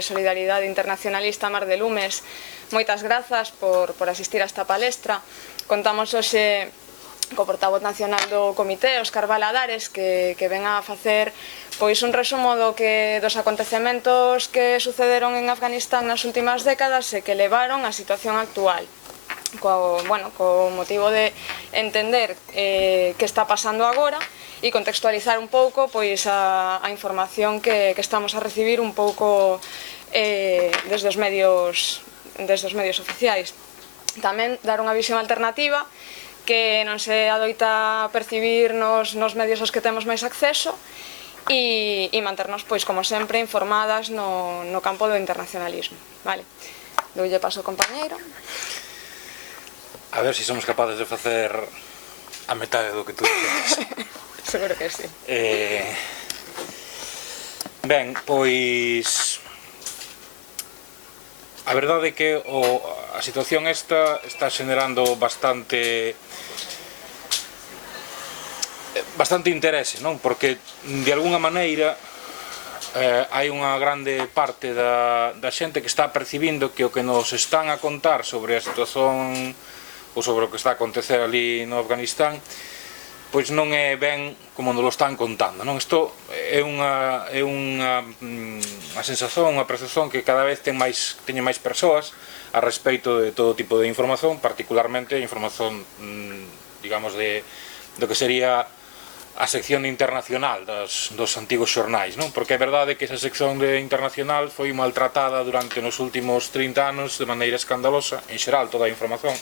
de Solidaridade Internacionalista Mar de Lumes, moitas grazas por asistir a esta palestra. Contamos hoxe co portavoz nacional do comité, Óscar Valadares, que ven a facer pois un resumo dos acontecementos que sucederon en Afganistán nas últimas décadas e que levaron á situación actual, co motivo de entender que está pasando agora e contextualizar un pouco pois a información que estamos a recibir un pouco desde os medios oficiais. Tamén dar unha visión alternativa que non se adoita percibir nos medios aos que temos máis acceso e manternos, pois, como sempre, informadas no campo do internacionalismo. Vale, doulle paso ao compañeiro. A ver se somos capaces de facer a metade do que tú dices. Seguro que sí. Ben, pois a verdade é que a situación esta está xenerando bastante interese, non? Porque de alguna maneira hai unha grande parte da xente que está percibindo que o que nos están a contar sobre a situación ou sobre o que está a acontecer ali no Afganistán pois non é ben como nos lo están contando, non? Isto é unha sensación, unha percepción que cada vez teñen máis persoas a respeito de todo tipo de información, particularmente a información, digamos, do que sería a sección internacional dos antigos xornais, non? Porque é verdade que esa sección internacional foi maltratada durante nos últimos 30 anos de maneira escandalosa, en xeral toda a información,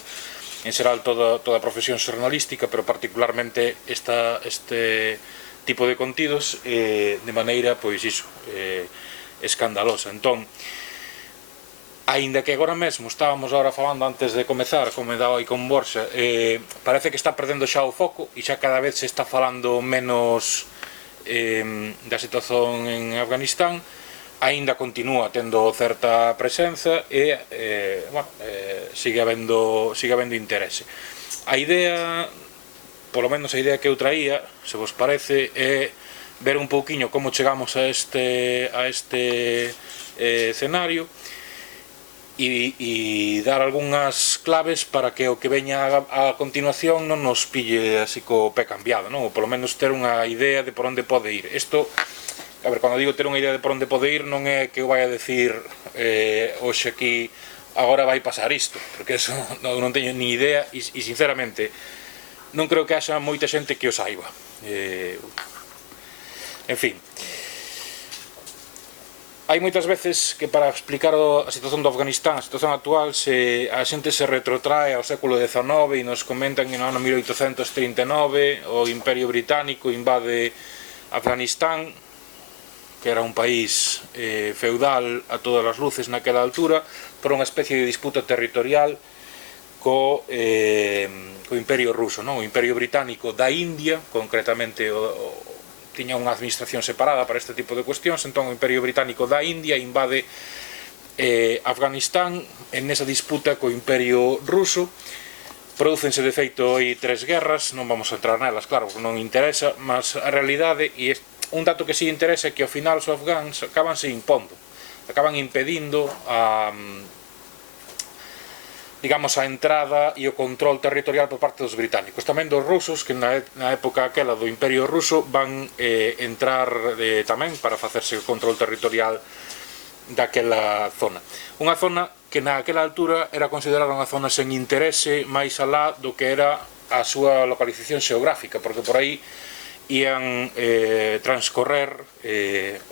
en xeral toda a profesión xornalística, pero particularmente este tipo de contidos de maneira, pois iso, escandalosa. Entón, aínda que agora mesmo estábamos agora falando antes de comezar, como daba aí con Borxa, parece que está perdendo xa o foco e xa cada vez se está falando menos da situación en Afganistán, aínda continúa tendo certa presenza e sigue habendo interese. A idea, polo menos a idea que eu traía, se vos parece, é ver un pouquiño como chegamos a este escenario e dar algunhas claves para que o que veña a continuación non nos pille así co pé cambiado, non? Ou polo menos ter unha idea de por onde pode ir. Isto, a ver, cando digo ter unha idea de por onde pode ir, non é que eu vai a decir hoxe aquí agora vai pasar isto, porque eso non teño ni idea e sinceramente non creo que haxa moita xente que o saiba. En fin, hai moitas veces que para explicar a situación do Afganistán, a situación actual, a xente se retrotrae ao século XIX e nos comentan que no ano 1839 o Imperio Británico invade Afganistán, que era un país feudal a todas as luces naquela altura, por unha especie de disputa territorial co Imperio Ruso, non? O Imperio Británico da India, concretamente tiña unha administración separada para este tipo de cuestións, entón o Imperio Británico da India invade Afganistán en esa disputa co Imperio Ruso. Prodúcense de feito aí 3 guerras, non vamos a entrar nelas, claro, non interesa, mas a realidade, e un dato que si interesa é que ao final os afgáns acaban se impondo, acaban impedindo digamos, a entrada e o control territorial por parte dos británicos, tamén dos rusos, que na época aquela do Imperio Ruso van entrar tamén para facerse o control territorial daquela zona. Unha zona que naquela altura era considerada unha zona sen interese máis alá do que era a súa localización xeográfica, porque por aí ian transcorrer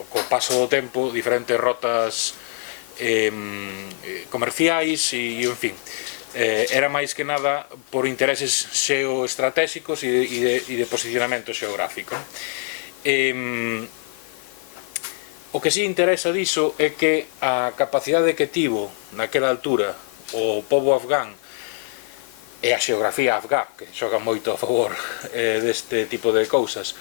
co paso do tempo diferentes rotas comerciais e, en fin, era máis que nada por intereses xeoestratégicos e de posicionamento xeográfico. O que si interesa diso é que a capacidade que tivo naquela altura o pobo afgán e a xeografía afgá, que xoga moito a favor deste tipo de cousas,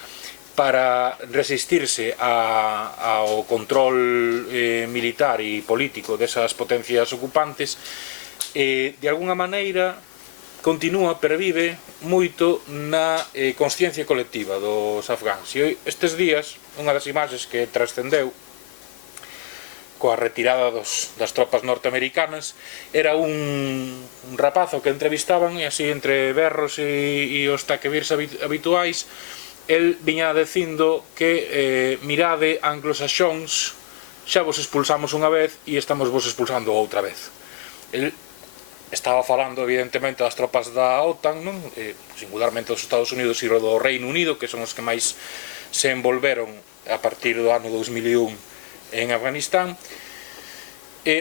para resistirse ao control militar e político desas potencias ocupantes, de alguna maneira continúa, pervive moito na consciencia colectiva dos afgáns. E estes días, unha das imaxes que trascendeu coa retirada das tropas norteamericanas, era un rapazo que entrevistaban e así entre berros e os taquevirs habituais el viña dicindo que mirade anglosaxóns, xa vos expulsamos unha vez e estamos vos expulsando outra vez. El estaba falando evidentemente das tropas da OTAN, non? Singularmente dos Estados Unidos e do Reino Unido, que son os que máis se envolveron a partir do ano 2001 en Afganistán,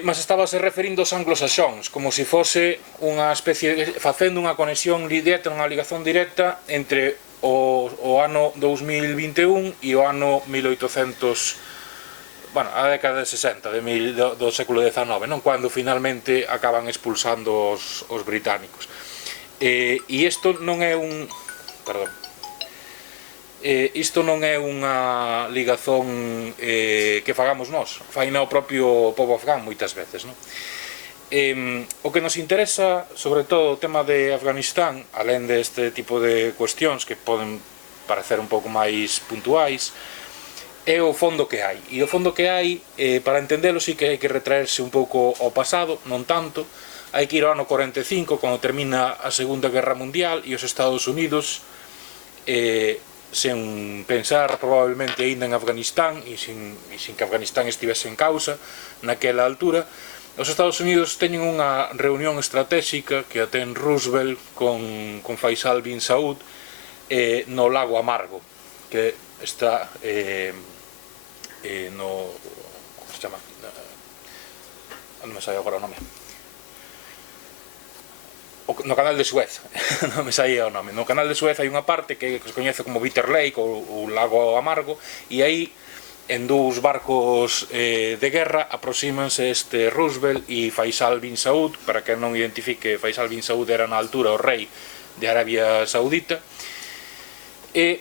mas estábase referindo aos anglosaxóns como se fose unha especie, facendo unha conexión directa, unha ligazón directa entre o ano 2021 e o ano 1800, bueno, a década de 60 do século XIX, non? Cando finalmente acaban expulsando os británicos. E isto non é un... perdón. Isto non é unha ligazón que fagamos nós, faina o propio pobo afgán moitas veces, non? O que nos interesa, sobre todo o tema de Afganistán, alén deste tipo de cuestións que poden parecer un pouco máis puntuais, é o fondo que hai. E o fondo que hai, para entendelo, sí que hai que retraerse un pouco ao pasado, non tanto. Hai que ir ao ano 45, cando termina a Segunda Guerra Mundial, e os Estados Unidos, sen pensar probablemente aínda en Afganistán, e sin que Afganistán estivese en causa naquela altura, os Estados Unidos teñen unha reunión estratégica que a ten Roosevelt con Faisal bin Saud no Lago Amargo, que está no... como se chama? Non me sai agora o nome. No canal de Suez, non me saía o nome. No canal de Suez hai unha parte que se coñece como Bitter Lake ou Lago Amargo, e aí en dous barcos de guerra aproxímanse este Roosevelt e Faisal bin Saud. Para que non identifique, Faisal bin Saud era na altura o rei de Arabia Saudita, e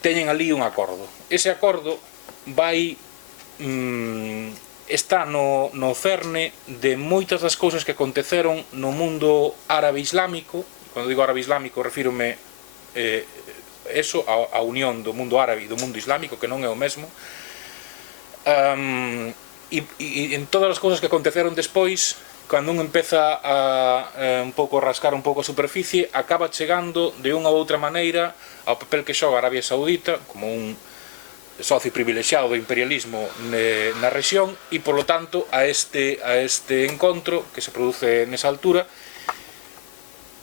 teñen ali un acordo. Ese acordo vai está no cerne de moitas das cousas que aconteceron no mundo árabe islámico. Cando digo árabe islámico refírome a unión do mundo árabe e do mundo islámico, que non é o mesmo, e en todas as cousas que aconteceron despois. Cando un empeza a un pouco rascar un pouco a superficie, acaba chegando de unha ou outra maneira ao papel que xoga Arabia Saudita como un socio privilexiado do imperialismo na rexión, e polo tanto a este encontro que se produce nesa altura,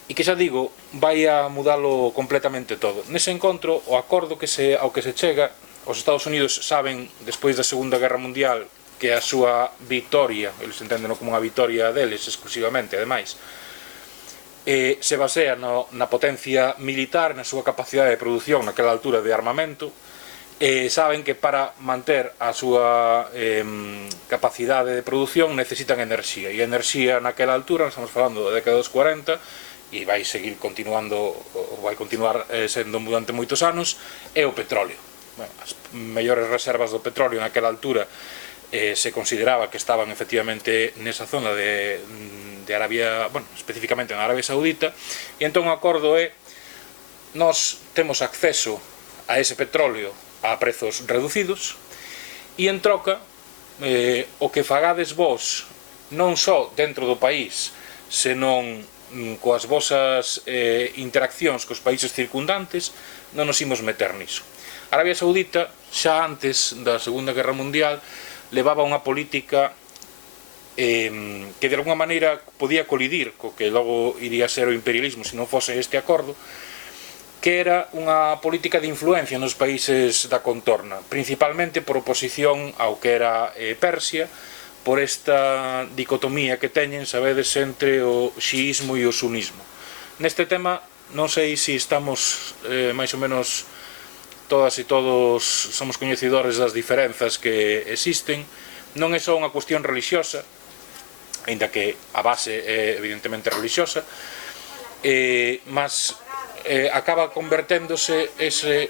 e que xa digo, vai a mudalo completamente todo. Nese encontro, o acordo ao que se chega, os Estados Unidos saben, despois da Segunda Guerra Mundial, que a súa victoria, eles entenden como unha victoria deles exclusivamente, ademais, se basea na potencia militar, na súa capacidade de produción naquela altura de armamento. Saben que para manter a súa capacidade de produción necesitan enerxía, e a enerxía naquela altura, estamos falando da década dos 40, e vai seguir continuando, vai continuar sendo durante moitos anos, é o petróleo. As mellores reservas do petróleo naquela altura se consideraba que estaban efectivamente nesa zona de Arabia, bueno, especificamente na Arabia Saudita, e entón o acordo é: nós temos acceso a ese petróleo a prezos reducidos, e en troca o que fagades vos non só dentro do país, senón coas vosas interaccións cos países circundantes, non nos imos meter niso. A Arabia Saudita, xa antes da Segunda Guerra Mundial, levaba unha política que de alguna maneira podía colidir co que logo iría ser o imperialismo se non fose este acordo, que era unha política de influencia nos países da contorna, principalmente por oposición ao que era Persia, por esta dicotomía que teñen, sabedes, entre o xiismo e o sunismo. Neste tema, non sei se estamos máis ou menos todas e todos somos coñecidores das diferenzas que existen. Non é só unha cuestión religiosa, aínda que a base é evidentemente religiosa, mas acaba converténdose esa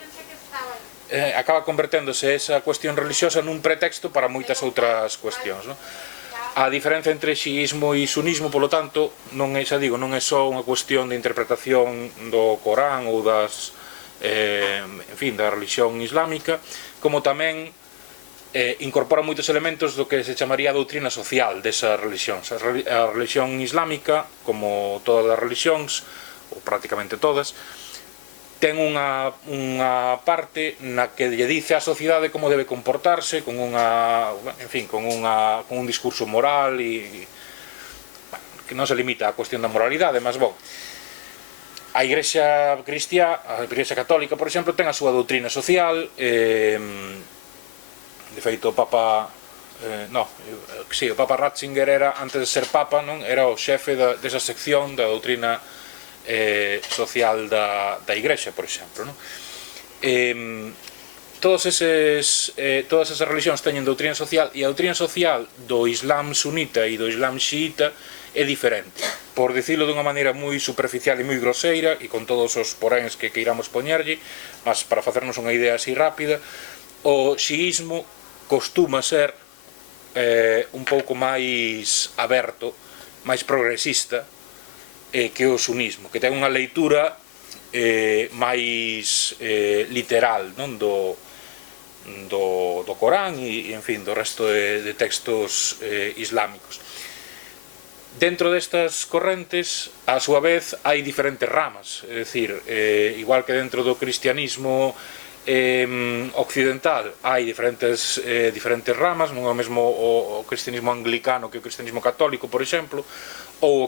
cuestión religiosa nun pretexto para moitas outras cuestións, non? A diferencia entre xiismo e sunismo, polo tanto, non é, xa digo, non é só unha cuestión de interpretación do Corán ou das, en fin, da religión islámica, como tamén incorpora moitos elementos do que se chamaría a doutrina social desas religións. A religión islámica, como todas as religións, ou prácticamente todas, ten unha parte na que lle dice á sociedade como debe comportarse con un discurso moral e que non se limita á cuestión da moralidade, mas bon, a Igrexa cristiá, a Igrexa católica, por exemplo, ten a súa doutrina social. De feito, o Papa o Papa Ratzinger era, antes de ser Papa, non, era o xefe desa sección da doutrina social da Igrexa, por exemplo, non? Todas esas religións teñen doutrina social, e a doutrina social do Islam sunita e do Islam xiita é diferente, por dicilo dunha maneira moi superficial e moi groseira, e con todos os poréns que queiramos poñerlle, mas para facernos unha idea así rápida, o xiismo costuma ser un pouco máis aberto, máis progresista que o sunismo, que ten unha leitura máis literal, non, do Corán e, en fin, do resto de textos islámicos. Dentro destas correntes, a súa vez, hai diferentes ramas, é dicir, igual que dentro do cristianismo occidental hai diferentes ramas, non é o mesmo o cristianismo anglicano que o cristianismo católico, por exemplo, ou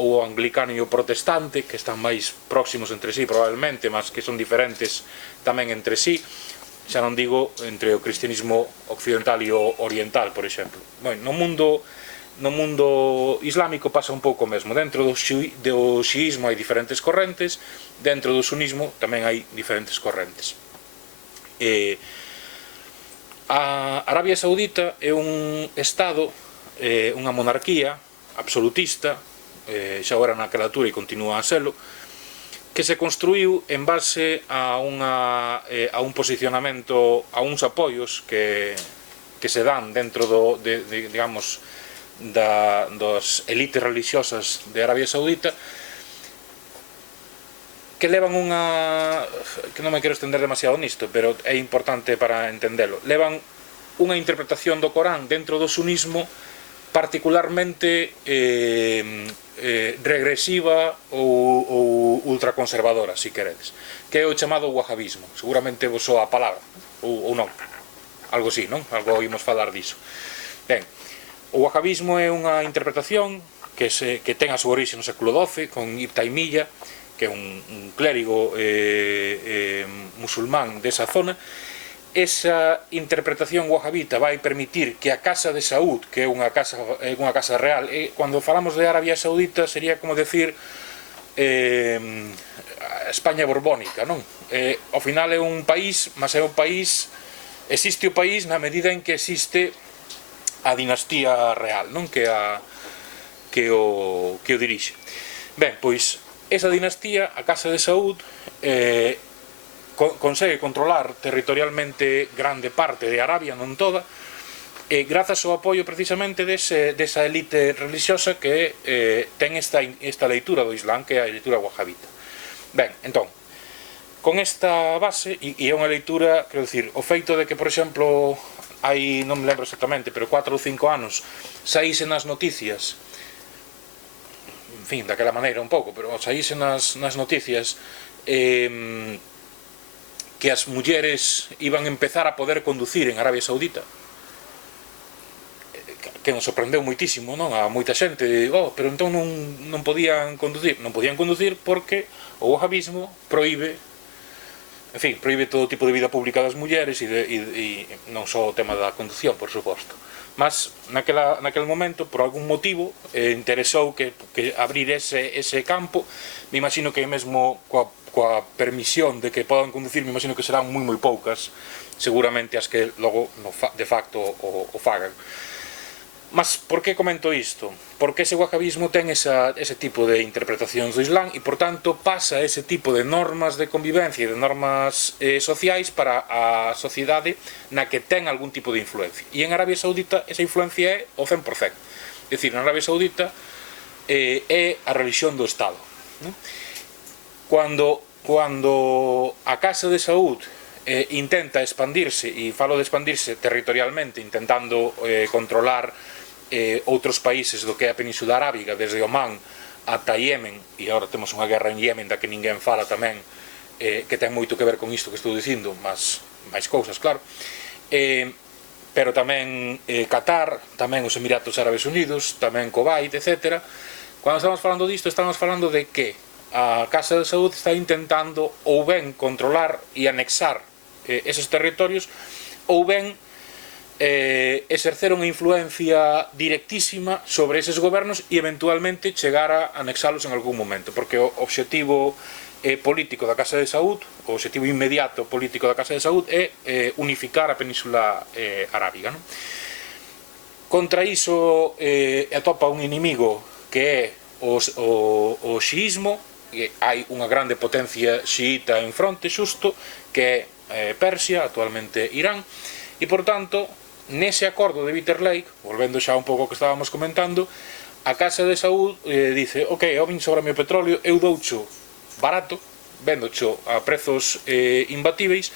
o anglicano e o protestante, que están máis próximos entre sí probablemente, mas que son diferentes tamén entre sí, xa non digo entre o cristianismo occidental e o oriental, por exemplo. No mundo islámico pasa un pouco o mesmo. Dentro do xiismo hai diferentes correntes, dentro do sunismo tamén hai diferentes correntes. A Arabia Saudita é un estado, unha monarquía absolutista, xa era naquela altura e continúa a selo, que se construiu en base a un posicionamento, a uns apoios que se dan dentro digamos, das elites religiosas de Arabia Saudita, que levan que non me quero estender demasiado nisto, pero é importante para entendelo, levan unha interpretación do Corán dentro do sunismo particularmente regresiva ou ultraconservadora, se queredes, que é o chamado wahabismo. Seguramente vos soa a palabra, ou non, algo así, non? Algo oímos falar diso. Ben, o wahabismo é unha interpretación que ten a súa orixe no século XII con Ibn Taymiyya, que é un clérigo musulmán desa zona. Esa interpretación wahabita vai permitir que a Casa de Saúd, que é unha casa real, cando falamos de Arabia Saudita sería como decir España borbónica, non? Ao final é un país, mas é un país, existe o país na medida en que existe a dinastía real, non? Que o dirixe. Ben, pois esa dinastía, a Casa de Saúd, consegue controlar territorialmente grande parte de Arabia, non toda, grazas ao apoio precisamente desa elite religiosa que ten esta leitura do Islam, que é a leitura wahabita. Ben, entón, con esta base, e é unha leitura, quero dicir, o feito de que, por exemplo, hai, non me lembro exactamente, pero 4 ou 5 anos, saíse nas noticias, en fin, daquela maneira un pouco, pero saíse nas noticias que as mulleres iban a empezar a poder conducir en Arabia Saudita, que nos sorprendeu moitísimo, non? A moita xente, pero entón non podían conducir. Non podían conducir porque o wahabismo proíbe, en fin, proíbe todo tipo de vida pública das mulleres e non só o tema da conducción, por suposto. Mas naquele momento, por algún motivo, interesou que abrir ese campo. Me imagino que mesmo coa permisión de que podan conducir, me imagino que serán moi poucas, seguramente as que logo de facto o fagan. Mas por que comento isto? Porque ese wahabismo ten ese tipo de interpretacións do Islam e, por tanto, pasa ese tipo de normas de convivencia e de normas sociais para a sociedade na que ten algún tipo de influencia. E en Arabia Saudita esa influencia é o 100%. É dicir, en Arabia Saudita é a religión do Estado. Cando a Casa de Saúd intenta expandirse, e falo de expandirse territorialmente, intentando controlar outros países do que é a Península Arábiga, desde Omán ata Yemen, e agora temos unha guerra en Yemen da que ninguén fala tamén, que ten moito que ver con isto que estou dicindo, mas máis cousas, claro, pero tamén Qatar, tamén os Emiratos Árabes Unidos, tamén Kuwait, etc. Cando estamos falando disto, estamos falando de que a Casa de Saúd está intentando ou ben controlar e anexar eses territorios, ou ben exercer unha influencia directísima sobre eses gobernos e eventualmente chegar a anexalos en algún momento, porque o obxectivo político da Casa de Saúd, o obxectivo inmediato político da Casa de Saúd é unificar a Península Arábiga, non? Contra iso atopa un inimigo que é o xiismo, que hai unha grande potencia xiita en fronte xusto, que é Persia, actualmente Irán, e por tanto, nese acordo de Bitter Lake, volvendo xa un pouco que estábamos comentando, a Casa de Saúd dice, ok, eu vin sobre o meu petróleo, eu doucho barato, vendocho a prezos imbatíveis,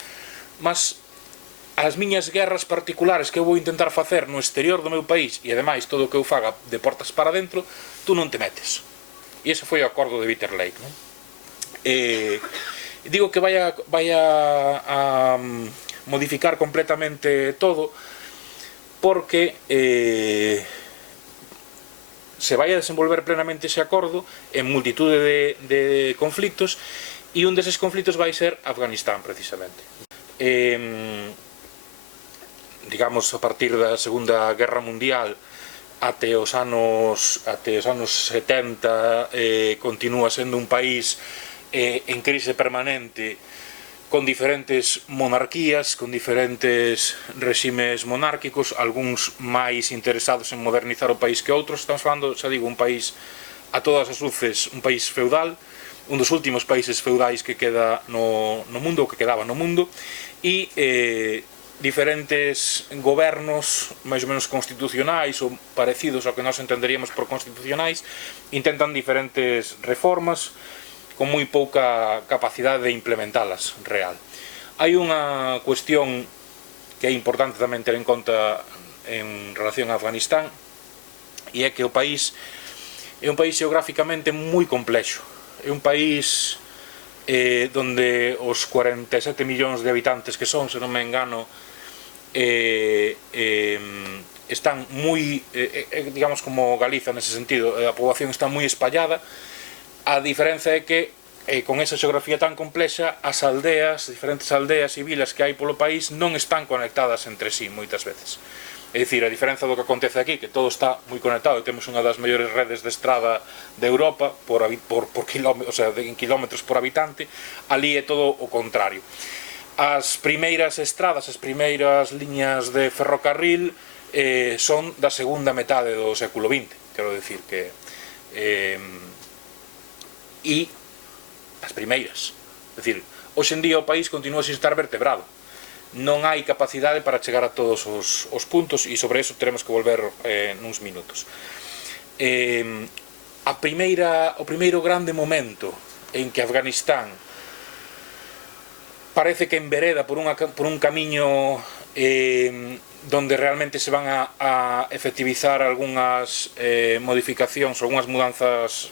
mas as miñas guerras particulares que eu vou intentar facer no exterior do meu país, e ademais todo o que eu faga de portas para dentro, tú non te metes. E ese foi o acordo de Bitter Lake, non? Digo que vai a modificar completamente todo, porque se vai a desenvolver plenamente ese acordo en multitude de conflictos, e un deses conflictos vai ser Afganistán, precisamente. Digamos, a partir da Segunda Guerra Mundial até os anos 70 continúa sendo un país en crise permanente, con diferentes monarquías, con diferentes reximes monárquicos, algúns máis interesados en modernizar o país que outros. Estamos falando, xa digo, un país a todas as luces, un país feudal, un dos últimos países feudais que queda no mundo, ou que quedaba no mundo, e diferentes gobernos máis ou menos constitucionais ou parecidos ao que nós entenderíamos por constitucionais intentan diferentes reformas con moi pouca capacidade de implementalas real. Hai unha cuestión que é importante tamén ter en conta en relación a Afganistán, e é que o país é un país geográficamente moi complexo. É un país donde os 47 millóns de habitantes que son, se non me engano, están moi, digamos, como Galiza nese sentido, a poboación está moi espallada. A diferenza é que con esa xeografía tan complexa, as aldeas, diferentes aldeas e vilas que hai polo país non están conectadas entre sí moitas veces. É dicir, a diferenza do que acontece aquí, que todo está moi conectado e temos unha das mellores redes de estrada de Europa en kilómetros por habitante, ali é todo o contrario. As primeiras estradas, as primeiras liñas de ferrocarril son da segunda metade do século XX, quero dicir que e as primeiras. É dicir, hoxe en día o país continúa sin estar vertebrado. Non hai capacidade para chegar a todos os puntos, e sobre eso teremos que volver nuns minutos. O primeiro grande momento en que Afganistán parece que envereda por un camiño donde realmente se van a efectivizar algunhas modificacións, algunhas mudanzas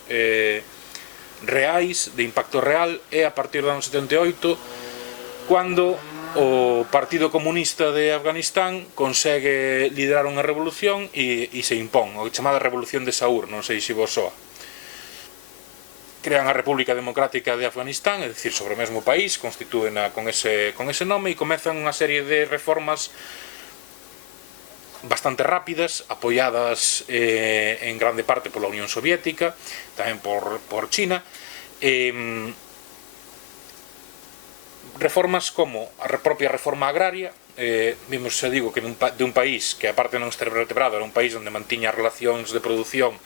reais, de impacto real, é a partir do ano 78, cando o Partido Comunista de Afganistán consegue liderar unha revolución e se impón, a chamada Revolución de Saur, non sei se vos soa. Crean a República Democrática de Afganistán, é dicir, sobre o mesmo país, constitúena con ese nome, e comezan unha serie de reformas bastante rápidas, apoiadas en grande parte pola Unión Soviética, tamén por China, reformas como a propia reforma agraria. Vimos, xa digo, que de un país que, aparte de non estar vertebrado, era un país onde mantiña relacións de produción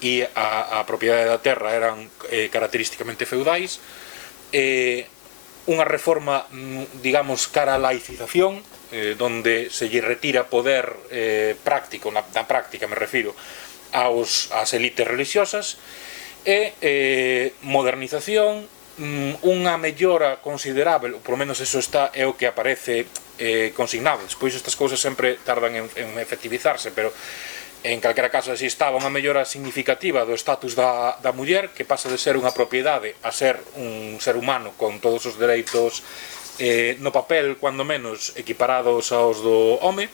e a propiedade da terra eran característicamente feudais. Unha reforma, digamos, cara á laicización, donde se lle retira poder práctico, na práctica me refiro, ás elites religiosas, e modernización, unha mellora considerável, ou polo menos eso está, é o que aparece consignado. Despois estas cousas sempre tardan en efectivizarse, pero en calquera caso así estaba unha mellora significativa do estatus da muller, que pasa de ser unha propiedade a ser un ser humano con todos os dereitos no papel, cuando menos, equiparados aos do home.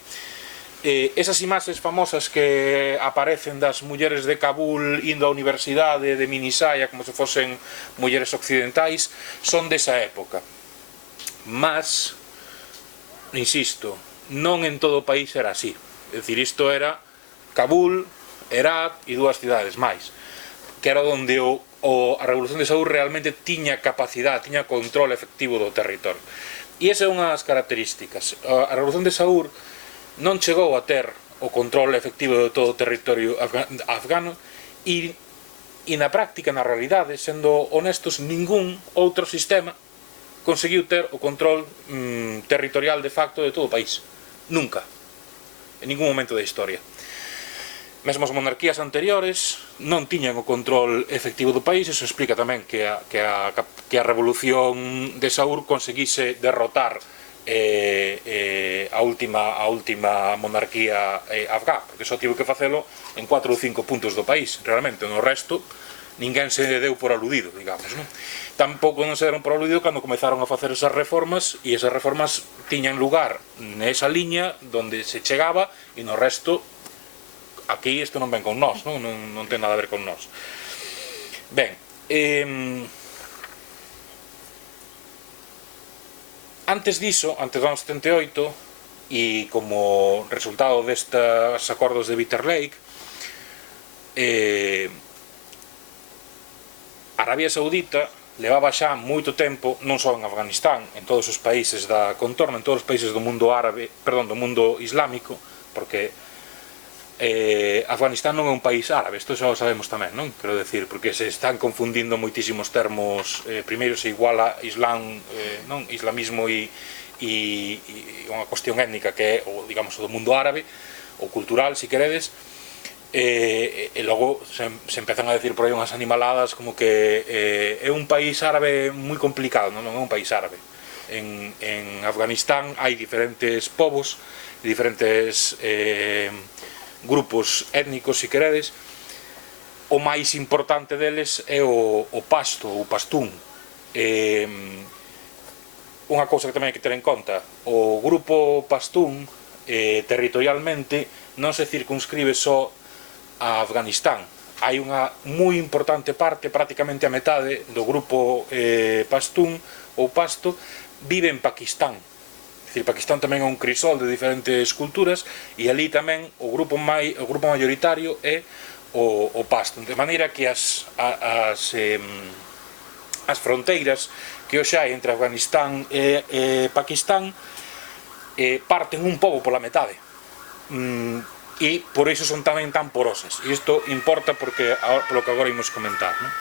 Esas imaxes famosas que aparecen das mulleres de Kabul indo á universidade de minisaya como se fosen mulleres occidentais son desa época, mas insisto, non en todo o país era así. É dicir, isto era Kabul, Herat e dúas cidades máis, que era onde a Revolución de Saur realmente tiña capacidade, tiña control efectivo do territorio. E esa é unha das características. A Revolución de Saur non chegou a ter o control efectivo de todo o territorio afgano e na práctica, na realidade, sendo honestos, ningún outro sistema conseguiu ter o control territorial de facto de todo o país. Nunca. En ningún momento da historia. Mesmo as monarquías anteriores non tiñan o control efectivo do país. Eso explica tamén que a Revolución de Saur conseguise derrotar a última monarquía afgá, porque só tivo que facelo en 4 ou 5 puntos do país. Realmente, no resto, ninguén se deu por aludido, digamos, non? Tampouco non se deron por aludido cando comezaron a facer esas reformas, e esas reformas tiñan lugar nesa liña donde se chegaba, e no resto, aquí isto non ven con nós, non ten nada a ver con nós. Ben, antes diso, antes do ano 78, e como resultado destes acordos de Bitter Lake, Arabia Saudita levaba xa moito tempo, non só en Afganistán, en todos os países da contorno, en todos os países do mundo árabe, perdón, do mundo islámico, porque Afganistán non é un país árabe, isto xa o sabemos tamén, non? Quero decir, porque se están confundindo moitísimos termos. Primeiro se iguala Islam, non? Islamismo e unha cuestión étnica que é, digamos, o do mundo árabe, ou cultural, se queredes, e logo se empezan a decir por aí unhas animaladas como que é un país árabe moi complicado. Non é un país árabe. En Afganistán hai diferentes povos, diferentes grupos étnicos, se queredes. O máis importante deles é o pasto, o pastún. Unha cousa que tamén hai que ter en conta: o grupo pastún territorialmente non se circunscribe só a Afganistán. Hai unha moi importante parte, prácticamente a metade do grupo pastún ou pasto vive en Pakistán. Pakistán tamén é un crisol de diferentes culturas, e ali tamén o grupo maioritario é o pasto, de maneira que as fronteiras que hoxe hai entre Afganistán e Pakistán parten un pouco pola metade, e por iso son tamén tan porosas, e isto importa porque polo que agora imos comentar, non?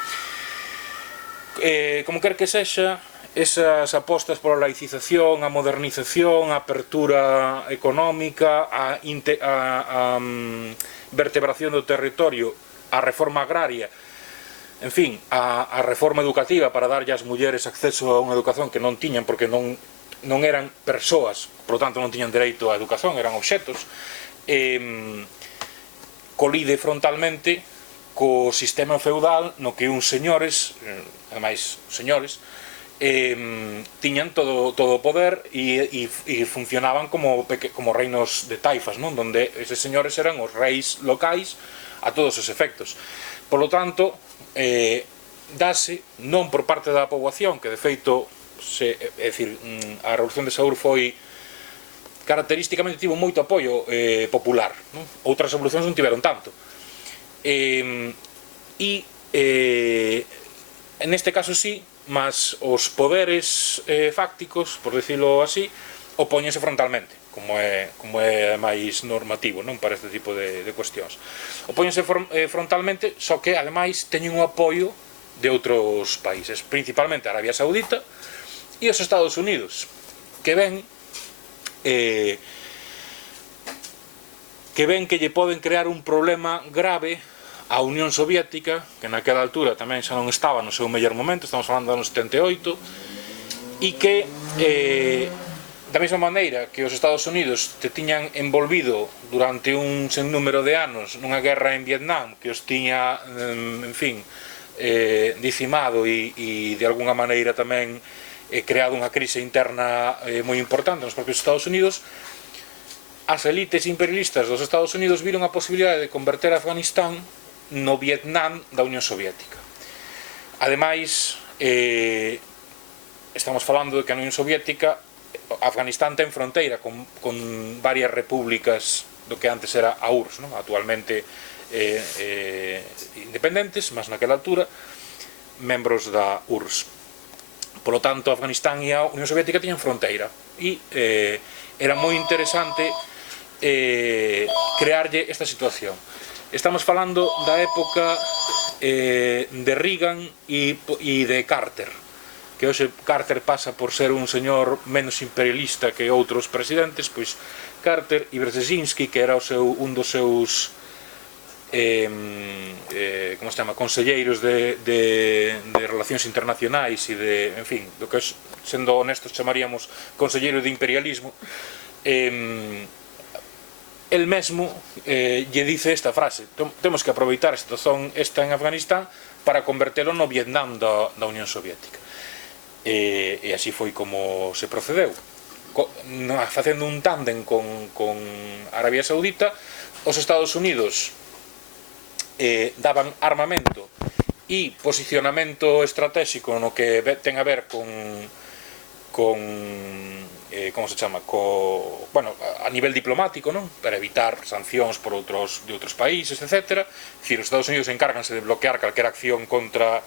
Como quer que sexa, esas apostas pola laicización, a modernización, a apertura económica, a vertebración do territorio, a reforma agraria, en fin, a reforma educativa para darlle ás mulleres acceso a unha educación que non tiñan porque non eran persoas, por lo tanto non tiñan dereito á educación, eran obxetos, colide frontalmente co sistema feudal no que uns señores, ademais señores, tiñan todo o poder e funcionaban como reinos de taifas, non? Donde eses señores eran os reis locais a todos os efectos. Por lo tanto, dase, non por parte da poboación, que de feito, é dicir, a Revolución de Saur foi característicamente tivo moito apoio popular, non? Outras revolucións non tiveron tanto, e neste caso sí, mas os poderes fácticos, por decirlo así, opóñense frontalmente, como é máis normativo, non, para este tipo de cuestións. Opóñense frontalmente, só que ademais teñen un apoio de outros países, principalmente a Arabia Saudita e os Estados Unidos, que ven que lle poden crear un problema grave a Unión Soviética, que naquela altura tamén xa non estaba no seu mellor momento, estamos falando do ano 78, e que da mesma maneira que os Estados Unidos te tiñan envolvido durante un sen número de anos nunha guerra en Vietnam que os tiña, en fin, dicimado e de alguna maneira tamén creado unha crise interna moi importante nos propios Estados Unidos, as elites imperialistas dos Estados Unidos viron a posibilidade de converter a Afganistán no Vietnam da Unión Soviética. Ademais, estamos falando de que a Unión Soviética, Afganistán ten fronteira con varias repúblicas do que antes era a URSS, actualmente independentes, mas naquela altura membros da URSS. Por lo tanto, Afganistán e a Unión Soviética tiñan fronteira e era moi interesante crearlle esta situación. Estamos falando da época de Reagan e de Carter, que hoxe Carter pasa por ser un señor menos imperialista que outros presidentes, pois Carter e Brzezinski, que era un dos seus como se chama, conselleiros de relacións internacionais e de, en fin, do que sendo honestos chamaríamos conselleiro de imperialismo, el mesmo lle dice esta frase: temos que aproveitar a situación esta en Afganistán para convertelo no Vietnam da Unión Soviética. E así foi como se procedeu, facendo un tándem con Arabia Saudita. Os Estados Unidos daban armamento e posicionamento estratégico no que ten a ver con como se chama, bueno, a nivel diplomático, non? Para evitar sancións de outros países, etc. Dicir, os Estados Unidos encárganse de bloquear calquera acción contra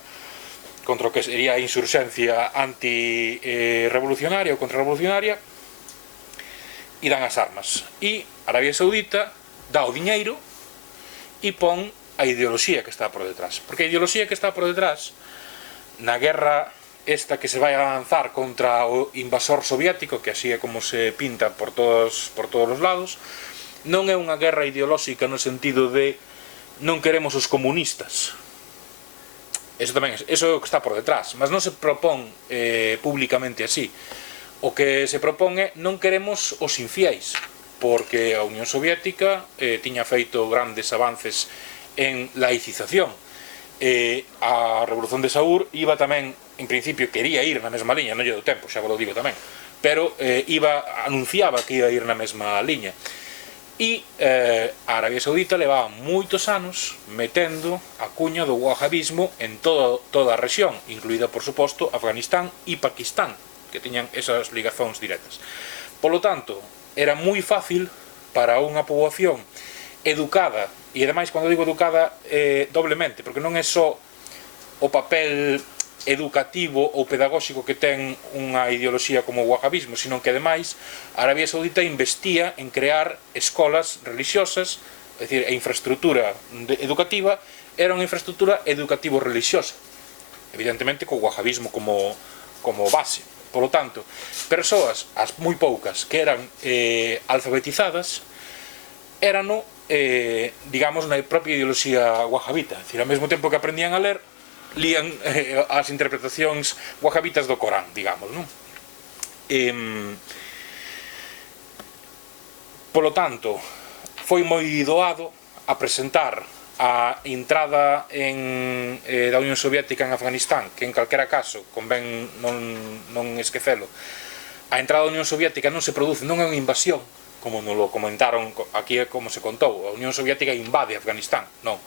o que sería a insurxencia anti-revolucionaria ou contrarrevolucionaria, e dan as armas. E Arabia Saudita dá o diñeiro e pon a ideoloxía que está por detrás, porque a ideoloxía que está por detrás na guerra esta que se vai a lanzar contra o invasor soviético, que así é como se pinta por todos os lados, non é unha guerra ideolóxica no sentido de non queremos os comunistas. Eso é o que está por detrás, mas non se propón públicamente así. O que se propón é non queremos os infiéis, porque a Unión Soviética tiña feito grandes avances en laicización. A Revolución de Saúl iba tamén, en principio quería ir na mesma liña, non lle do tempo, xa vos lo digo tamén, pero anunciaba que iba a ir na mesma liña. E a Arabia Saudita levaba moitos anos metendo a cuña do wahabismo en toda a rexión, incluída, por suposto, Afganistán e Pakistán, que tiñan esas ligazóns directas. Polo tanto, era moi fácil para unha poboación educada, e ademais, cando digo educada, doblemente, porque non é só o papel educativo ou pedagóxico que ten unha ideoloxía como o wahabismo, sino que ademais a Arabia Saudita investía en crear escolas religiosas, é dicir, a infraestructura educativa era unha infraestructura educativo-religiosa, evidentemente co wahabismo como base. Por lo tanto, persoas, as moi poucas, que eran alfabetizadas, erano, digamos, na propia ideoloxía wahabita, é dicir, ao mesmo tempo que aprendían a ler, lían as interpretacións wahabitas do Corán, digamos, non? Polo tanto, foi moi doado a presentar a entrada da Unión Soviética en Afganistán, que en calquera caso convén non esquecelo. A entrada da Unión Soviética non se produce, non é unha invasión, como nos lo comentaron aquí, como se contou. A Unión Soviética invade Afganistán, non.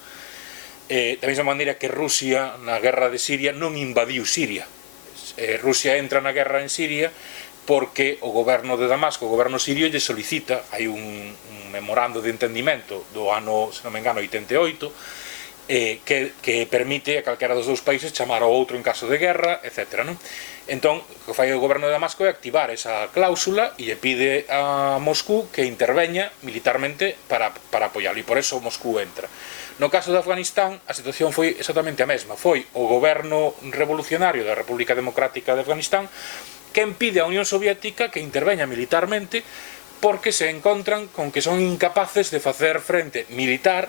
Da mesma maneira que Rusia na guerra de Siria non invadiu Siria. Rusia entra na guerra en Siria porque o goberno de Damasco, o goberno sirio, lle solicita, hai un memorando de entendimento do ano, se non me engano, 88, que permite a calquera dos dous países chamar ao outro en caso de guerra, etc. Entón, o que fai o goberno de Damasco é activar esa cláusula e lle pide a Moscú que interveña militarmente para apoialo, e por eso Moscú entra. No caso de Afganistán, a situación foi exactamente a mesma. Foi o goberno revolucionario da República Democrática de Afganistán quen pide á Unión Soviética que interveña militarmente porque se encontran con que son incapaces de facer frente militar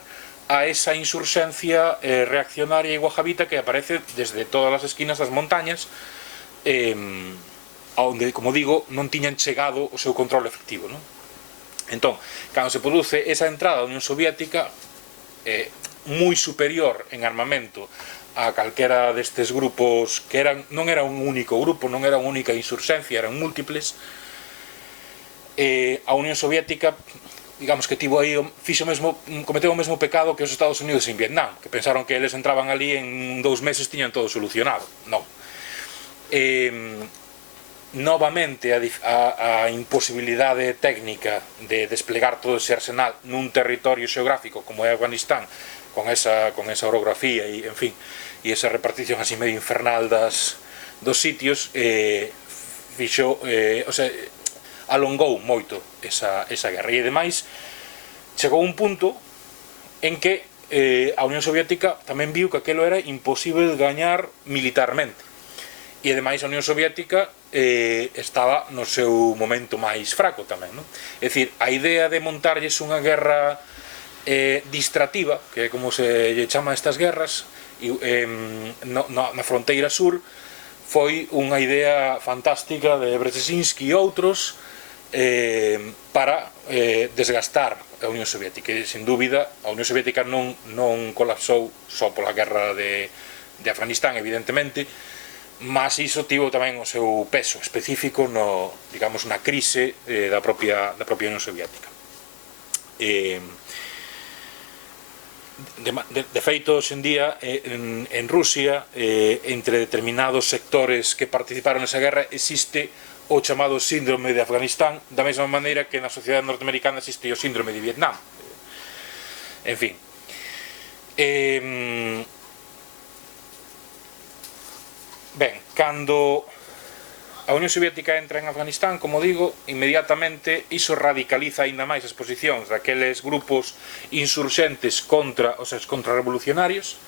a esa insurxencia reaccionaria e wahabita que aparece desde todas as esquinas das montañas, onde, como digo, non tiñan chegado o seu control efectivo, non? Entón, cando se produce esa entrada da Unión Soviética, moi superior en armamento a calquera destes grupos que non era un único grupo, non era unha única insurxencia, eran múltiples, a Unión Soviética, digamos que cometeu o mesmo pecado que os Estados Unidos en Vietnam, que pensaron que eles entraban ali en 2 meses tiñan todo solucionado. Non. Novamente a imposibilidade técnica de desplegar todo ese arsenal nun territorio xeográfico como é Afganistán, con esa orografía e, en fin, e esa repartición así medio infernal dos sitios, alongou moito esa guerra. E, ademais, chegou un punto en que a Unión Soviética tamén viu que aquilo era imposible gañar militarmente. E, ademais, a Unión Soviética estaba no seu momento máis fraco tamén, non? É dicir, a idea de montarlles unha guerra distrativa, que é como se lle chama a estas guerras, na fronteira sur, foi unha idea fantástica de Brzezinski e outros para desgastar a Unión Soviética. E, sin dúbida, a Unión Soviética non colapsou só pola guerra de Afganistán, evidentemente, mas iso tivo tamén o seu peso específico na crise da propia Unión Soviética. De feito, hoxe en día, en Rusia, entre determinados sectores que participaron nesa guerra, existe o chamado síndrome de Afganistán, da mesma maneira que na sociedade norteamericana existe o síndrome de Vietnam. En fin. Ben, cando a Unión Soviética entra en Afganistán, como digo, inmediatamente iso radicaliza aínda máis as posicións daqueles grupos insurxentes contrarrevolucionarios,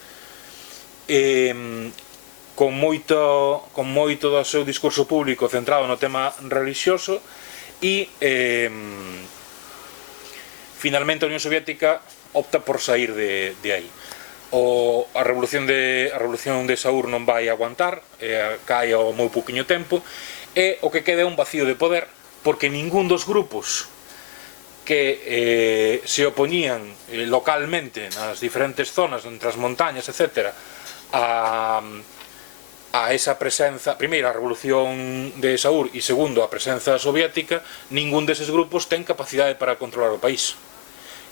con moito do seu discurso público centrado no tema religioso, e finalmente a Unión Soviética opta por sair de aí. A revolución de Saur non vai aguantar, cae ao moi pouquiño tempo, e o que queda é un vacío de poder, porque ningún dos grupos que se opoñían localmente nas diferentes zonas, entre as montañas, etc., a esa presenza, primeiro, a revolución de Saur, e segundo, a presenza soviética, ningún deses grupos ten capacidade para controlar o país.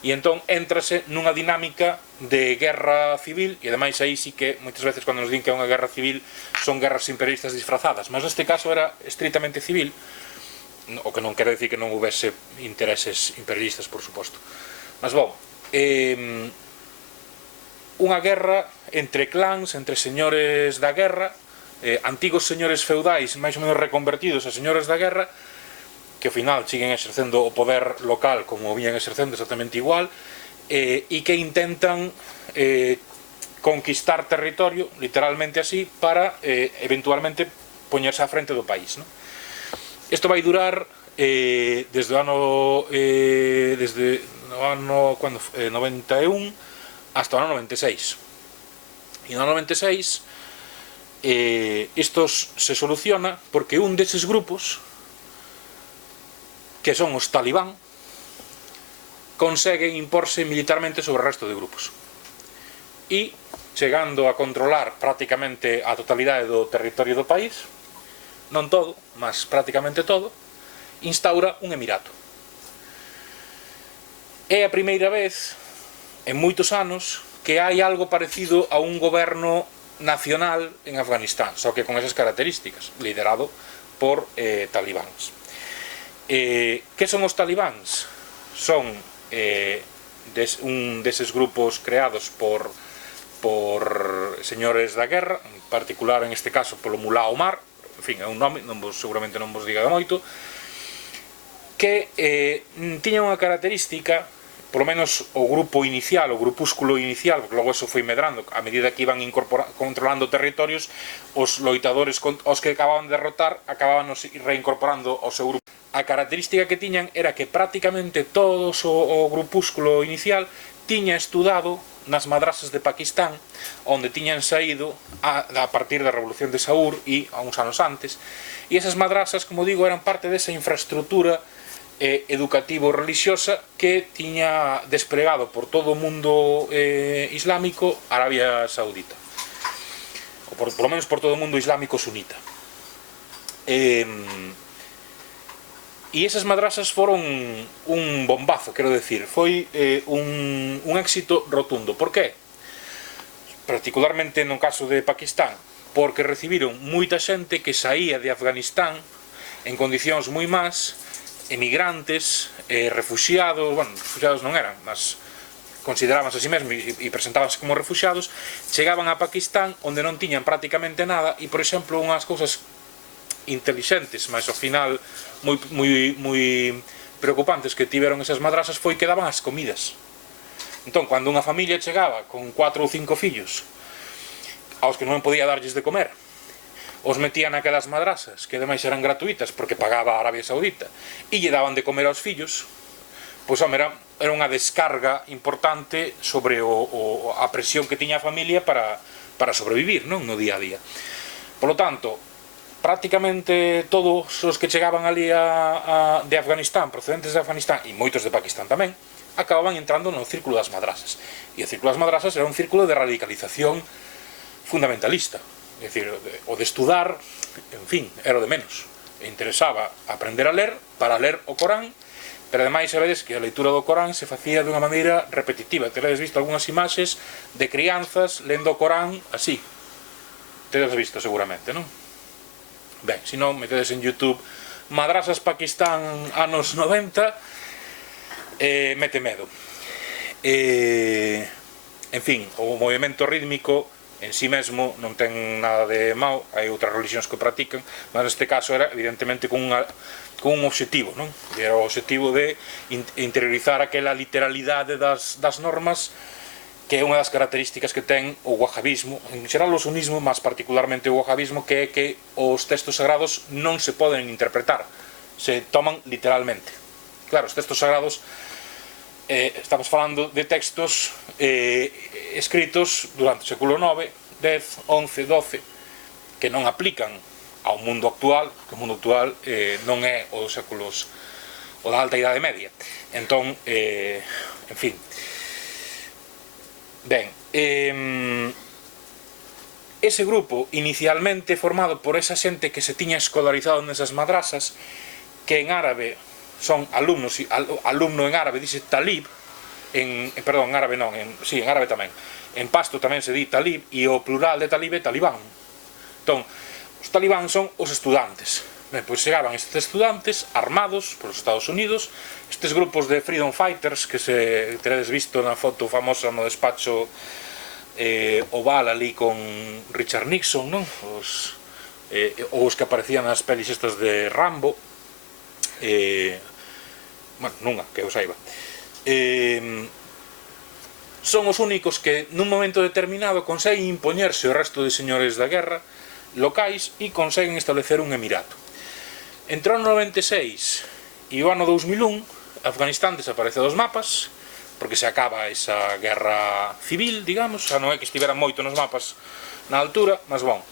E entón entrase nunha dinámica de guerra civil, e ademais aí sí que moitas veces cando nos din que é unha guerra civil son guerras imperialistas disfrazadas, mas neste caso era estritamente civil, o que non quere decir que non houvese intereses imperialistas, por suposto. Mas, bon, unha guerra entre clans, entre señores da guerra, antigos señores feudais máis ou menos reconvertidos a señores da guerra, que ao final siguen exercendo o poder local como viñan exercendo exactamente igual, e que intentan conquistar territorio, literalmente así, para eventualmente poñerse á frente do país. Isto vai durar desde o ano 91 hasta o ano 96. E no ano 96 isto se soluciona porque un deses grupos, que son os talibán, conseguen imporse militarmente sobre o resto de grupos. E, chegando a controlar prácticamente a totalidade do territorio do país, non todo, mas prácticamente todo, instaura un emirato. É a primeira vez en moitos anos que hai algo parecido a un goberno nacional en Afganistán, só que con esas características, liderado por talibáns. Que son os talibáns? Son un deses grupos creados por señores da guerra, en particular en este caso polo Mulá Omar, en fin, é un nome, seguramente non vos diga de moito, que tiña unha característica, polo menos o grupo inicial, o grupúsculo inicial, porque logo eso foi medrando, a medida que iban controlando territorios, os loitadores os que acababan de derrotar acababan reincorporando ao seu grupo. A característica que tiñan era que prácticamente todo o grupúsculo inicial tiña estudado nas madrasas de Pakistán, onde tiñan saído a partir da Revolución de Saur e a uns anos antes, e esas madrasas, como digo, eran parte desa infraestructura educativo-religiosa que tiña desplegado por todo o mundo islámico Arabia Saudita, ou por lo menos por todo o mundo islámico sunita. E esas madrasas foron un bombazo, quero decir, foi un éxito rotundo. Por qué? Particularmente no caso de Pakistán, porque recibiron moita xente que saía de Afganistán en condicións moi más, emigrantes, refuxiados, bueno, refuxiados non eran, mas considerábanse a sí mesmos e presentábanse como refuxiados, chegaban a Pakistán onde non tiñan prácticamente nada e, por exemplo, unhas cousas intelixentes, mas ao final moi preocupantes que tiveron esas madrasas foi que daban as comidas. Entón, cando unha familia chegaba con 4 ou 5 fillos aos que non podía darlles de comer, os metían naquelas madrasas, que ademais eran gratuitas porque pagaba a Arabia Saudita, e lle daban de comer aos fillos, pois home, era unha descarga importante sobre a presión que tiña a familia para sobrevivir, non, no día a día. Por lo tanto, prácticamente todos os que chegaban ali de Afganistán, procedentes de Afganistán, e moitos de Pakistán tamén, acababan entrando no círculo das madrasas. E o círculo das madrasas era un círculo de radicalización fundamentalista. É dicir, o de estudar, en fin, era o de menos. E interesaba aprender a ler para ler o Corán, pero ademais sabedes que a leitura do Corán se facía dunha maneira repetitiva. Tedes visto algunhas imaxes de crianzas lendo o Corán así. Tedes visto seguramente, non? Ben, se non, metedes en YouTube Madrasas Pakistán anos 90, mete medo. En fin, o movimento rítmico en sí mesmo non ten nada de mau, hai outras religións que o practican, mas neste caso era evidentemente con un objetivo, non? Era o objetivo de interiorizar aquela literalidade das normas, que é unha das características que ten o wahhabismo, en xeral o sunismo, mas particularmente o wahhabismo, que é que os textos sagrados non se poden interpretar, se toman literalmente. Claro, os textos sagrados, estamos falando de textos escritos durante o século IX, X, XI, XII, que non aplican ao mundo actual, que o mundo actual non é os séculos, o da alta idade media. Entón, en fin. Ben, ese grupo inicialmente formado por esa xente que se tiña escolarizado nesas madrasas, que en árabe son alumnos, alumno en árabe dice talib, perdón, en árabe non, sí, en árabe tamén, en pasto tamén se di talib, e o plural de talib é talibán. Entón, os talibán son os estudantes. Ben, pois chegaban estes estudantes armados polos Estados Unidos, estes grupos de freedom fighters que se teredes visto na foto famosa no despacho oval ali con Richard Nixon, non? Os que aparecían nas pelis estas de Rambo, bueno, nunha, que eu saiba. Son os únicos que nun momento determinado conseguen impoñerse o resto de señores da guerra locais e conseguen establecer un emirato. Entrou no 96 e o ano 2001 Afganistán desaparece dos mapas porque se acaba esa guerra civil, digamos, xa non é que estiveran moito nos mapas na altura, mas bon,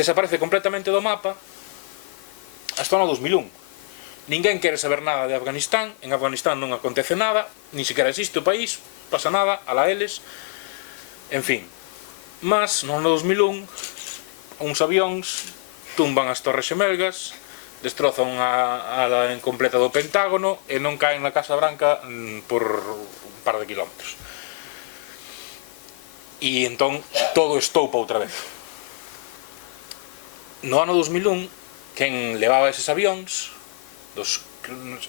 desaparece completamente do mapa hasta o ano 2001. Ninguén quere saber nada de Afganistán, en Afganistán non acontece nada, ni sequera existe o país, pasa nada, ala eles, en fin. Mas, no ano 2001, uns avións tumban as Torres Xemelgas, destrozan a ala incompleta do Pentágono e non caen na Casa Branca por un par de kilómetros. E entón todo estoupa outra vez. No ano 2001, quen levaba eses avións,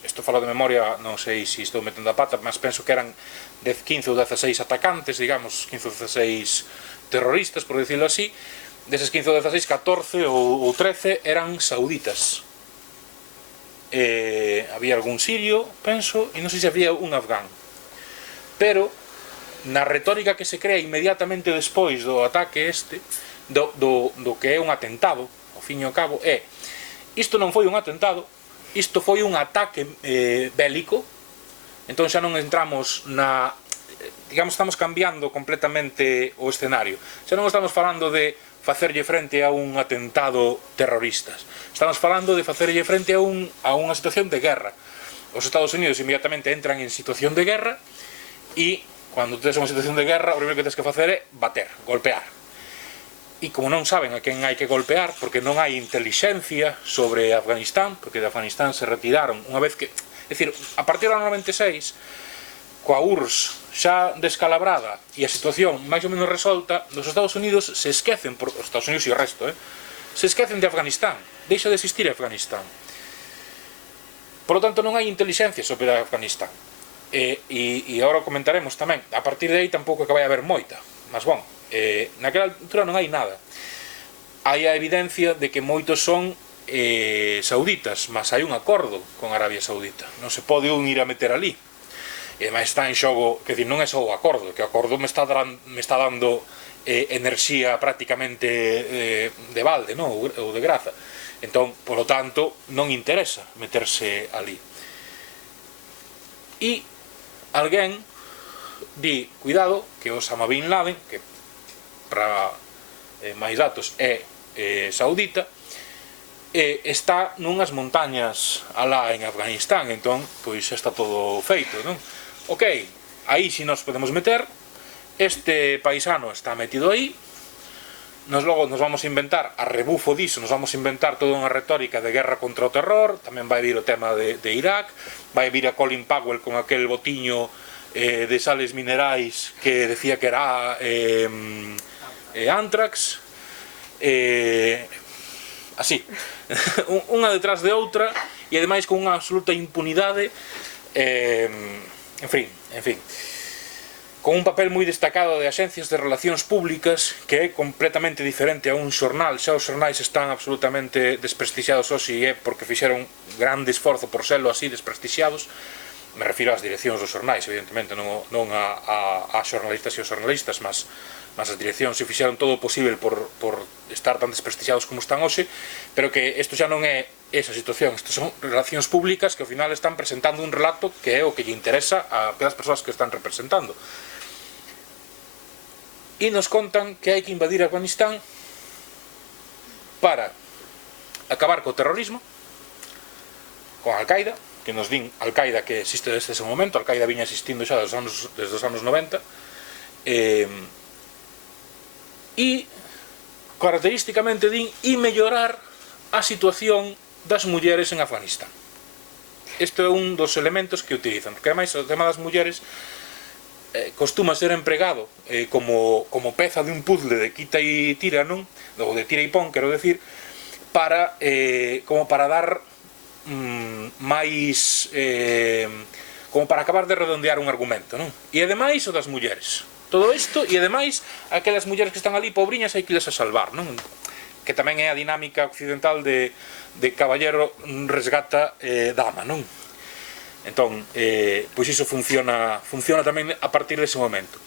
isto falo de memoria, non sei se estou metendo a pata, mas penso que eran 15 ou 16 atacantes, digamos, 15 ou 16 terroristas, por decirlo así. Deses 15 ou 16, 14 ou 13 eran sauditas. Había algún sirio, penso, e non sei se había un afgán. Pero, na retórica que se crea inmediatamente despois do ataque este, do que é un atentado, ao fin e ao cabo, isto non foi un atentado, isto foi un ataque bélico. Entón xa non entramos na digamos, estamos cambiando completamente o escenario. Xa non estamos falando de facerlle frente a un atentado terrorista. Estamos falando de facerlle frente a unha situación de guerra. Os Estados Unidos inmediatamente entran en situación de guerra e, cando tens unha situación de guerra, o primeiro que tens que facer é bater, golpear. E como non saben a quen hai que golpear, porque non hai inteligencia sobre Afganistán, porque de Afganistán se retiraron unha vez que... É dicir, a partir do 96, coa URSS xa descalabrada e a situación máis ou menos resolta, os Estados Unidos se esquecen, os Estados Unidos e o resto, se esquecen de Afganistán, deixa de existir Afganistán. Por lo tanto, non hai inteligencia sobre Afganistán. E agora comentaremos tamén, a partir de aí tampouco que vai haber moita, mas bon, naquela altura non hai nada. Hai a evidencia de que moitos son sauditas, mas hai un acordo con Arabia Saudita, non se pode un ir a meter ali. E ademais está en xogo, que non é só o acordo, que o acordo me está dando enerxía prácticamente de balde, ou de graza. Entón, polo tanto, non interesa meterse ali. E alguén di, cuidado, que Osama Bin Laden, que para máis datos é saudita, está nunhas montañas alá en Afganistán, entón, pois xa está todo feito, non? Ok, aí si nos podemos meter, este paisano está metido aí, logo nos vamos a inventar, a rebufo diso, nos vamos a inventar toda unha retórica de guerra contra o terror, tamén vai vir o tema de Irak, vai vir a Colin Powell con aquel botiño de sales minerais que decía que era Antrax, así, unha detrás de outra, e ademais con unha absoluta impunidade, en fin, con un papel moi destacado de axencias de relacións públicas que é completamente diferente a un xornal. Xa os xornais están absolutamente desprestixiados hoxe, e é porque fixeron grande esforzo por serlo así desprestixiados. Me refiro ás direccións dos xornais, evidentemente, non a xornalistas e os xornalistas, mas as direccións se fixeron todo o posible por estar tan desprestixiados como están hoxe, pero que isto xa non é esa situación, isto son relacións públicas que ao final están presentando un relato que é o que lle interesa a aquelas persoas que están representando. E nos contan que hai que invadir Afganistán para acabar co terrorismo, con Al-Qaeda, que nos din Al-Qaeda que existe desde ese momento. Al-Qaeda viña existindo xa desde os anos 90, e característicamente din e mellorar a situación das mulleres en Afganistán. Isto é un dos elementos que utilizan, porque ademais o tema das mulleres costuma ser empregado como peza de un puzzle de quita e tira, non? Ou de tira e pon, quero decir, como para dar máis, como para acabar de redondear un argumento, non? E ademais o das mulleres, todo isto, e ademais aquelas mulleres que están ali pobriñas hai que irlas a salvar, non? Que tamén é a dinámica occidental de caballero resgata dama, non? Entón, pois iso funciona tamén a partir dese momento.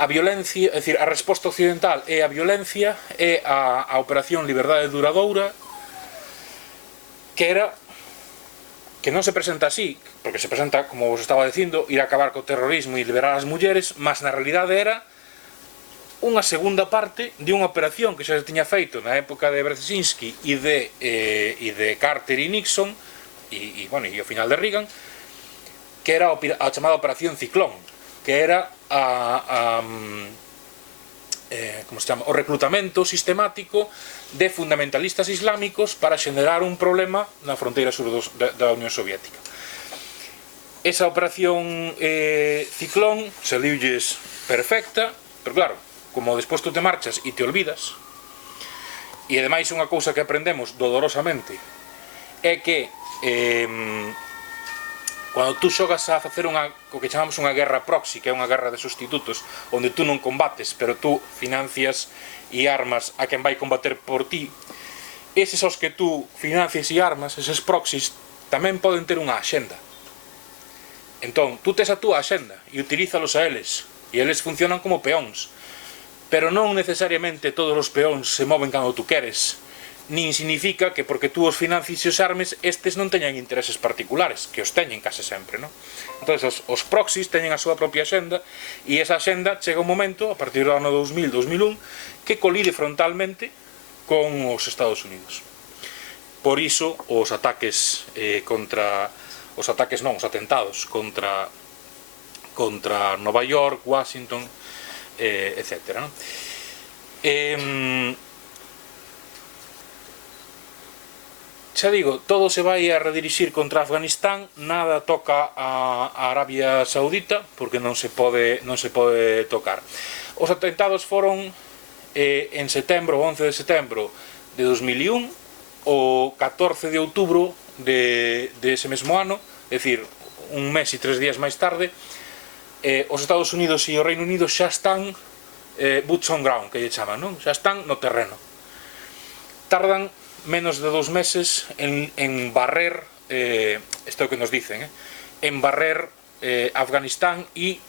A violencia, é dicir, a resposta occidental é a violencia, é a operación Liberdade Duradoura, que non se presenta así, porque se presenta, como vos estaba dicindo, ir a acabar co terrorismo e liberar as mulleres, mas na realidade era unha segunda parte de unha operación que xa se tiña feito na época de Brzezinski e de Carter e Nixon e ao final de Reagan, que era a chamada Operación Ciclón, que era o reclutamento sistemático de fundamentalistas islámicos para xenerar un problema na fronteira sur da Unión Soviética. Esa operación Ciclón saliulles perfecta, pero claro, como despois tú te marchas e te olvidas, e ademais unha cousa que aprendemos dolorosamente é que cando tú xogas a facer o que chamamos unha guerra proxy, que é unha guerra de sustitutos, onde tú non combates, pero tú financias e armas a quen vai combater por ti, eses aos que tú financias e armas, eses proxies, tamén poden ter unha axenda. Entón, tú tes a túa axenda e utilízalos a eles, e eles funcionan como peóns, pero non necesariamente todos os peóns se moven cando tú queres, nin significa que porque tú os financies e os armes estes non teñan intereses particulares, que os teñen case sempre, non? Entón, os proxies teñen a súa propia axenda e esa axenda chega un momento, a partir do ano 2000-2001, que colide frontalmente con os Estados Unidos. Por iso, os ataques os atentados contra Nova York, Washington, etc. Xa digo, todo se vai a redirixir contra Afganistán, nada toca a Arabia Saudita, porque non se pode tocar. Os atentados foron en setembro, 11 de setembro de 2001, o 14 de outubro de ese mesmo ano, é dicir, un mes e 3 días máis tarde, os Estados Unidos e o Reino Unido xa están boots on ground, que lle chaman, non? Xa están no terreno. Tardan menos de 2 meses en barrer, isto é o que nos dicen, en barrer Afganistán e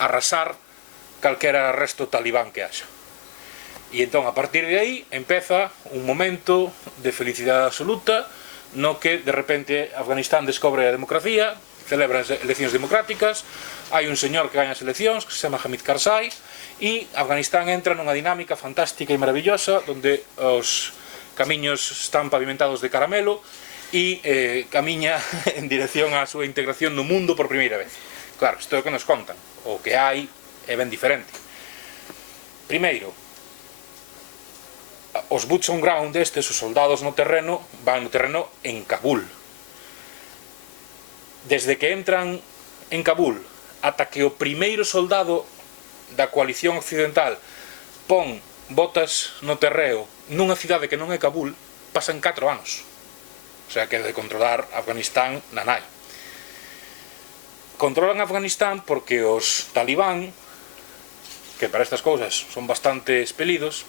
arrasar calquera resto talibán que haxa. E entón, a partir de aí, empeza un momento de felicidade absoluta no que, de repente, Afganistán descobre a democracia, celebra eleccións democráticas, hai un señor que gaña as eleccións, que se chama Hamid Karzai, e Afganistán entra nunha dinámica fantástica e maravillosa, onde os camiños están pavimentados de caramelo e camiña en dirección á súa integración no mundo por primeira vez. Claro, isto é o que nos contan, o que hai é ben diferente. Primeiro, os boots on ground destes, os soldados no terreno, van no terreno en Kabul. Desde que entran en Kabul ata que o primeiro soldado da coalición occidental pon botas no terreo nunha cidade que non é Kabul, pasan 4 anos. O sea que de controlar Afganistán nanai. Controlan Afganistán porque os talibán, que para estas cousas son bastante expelidos,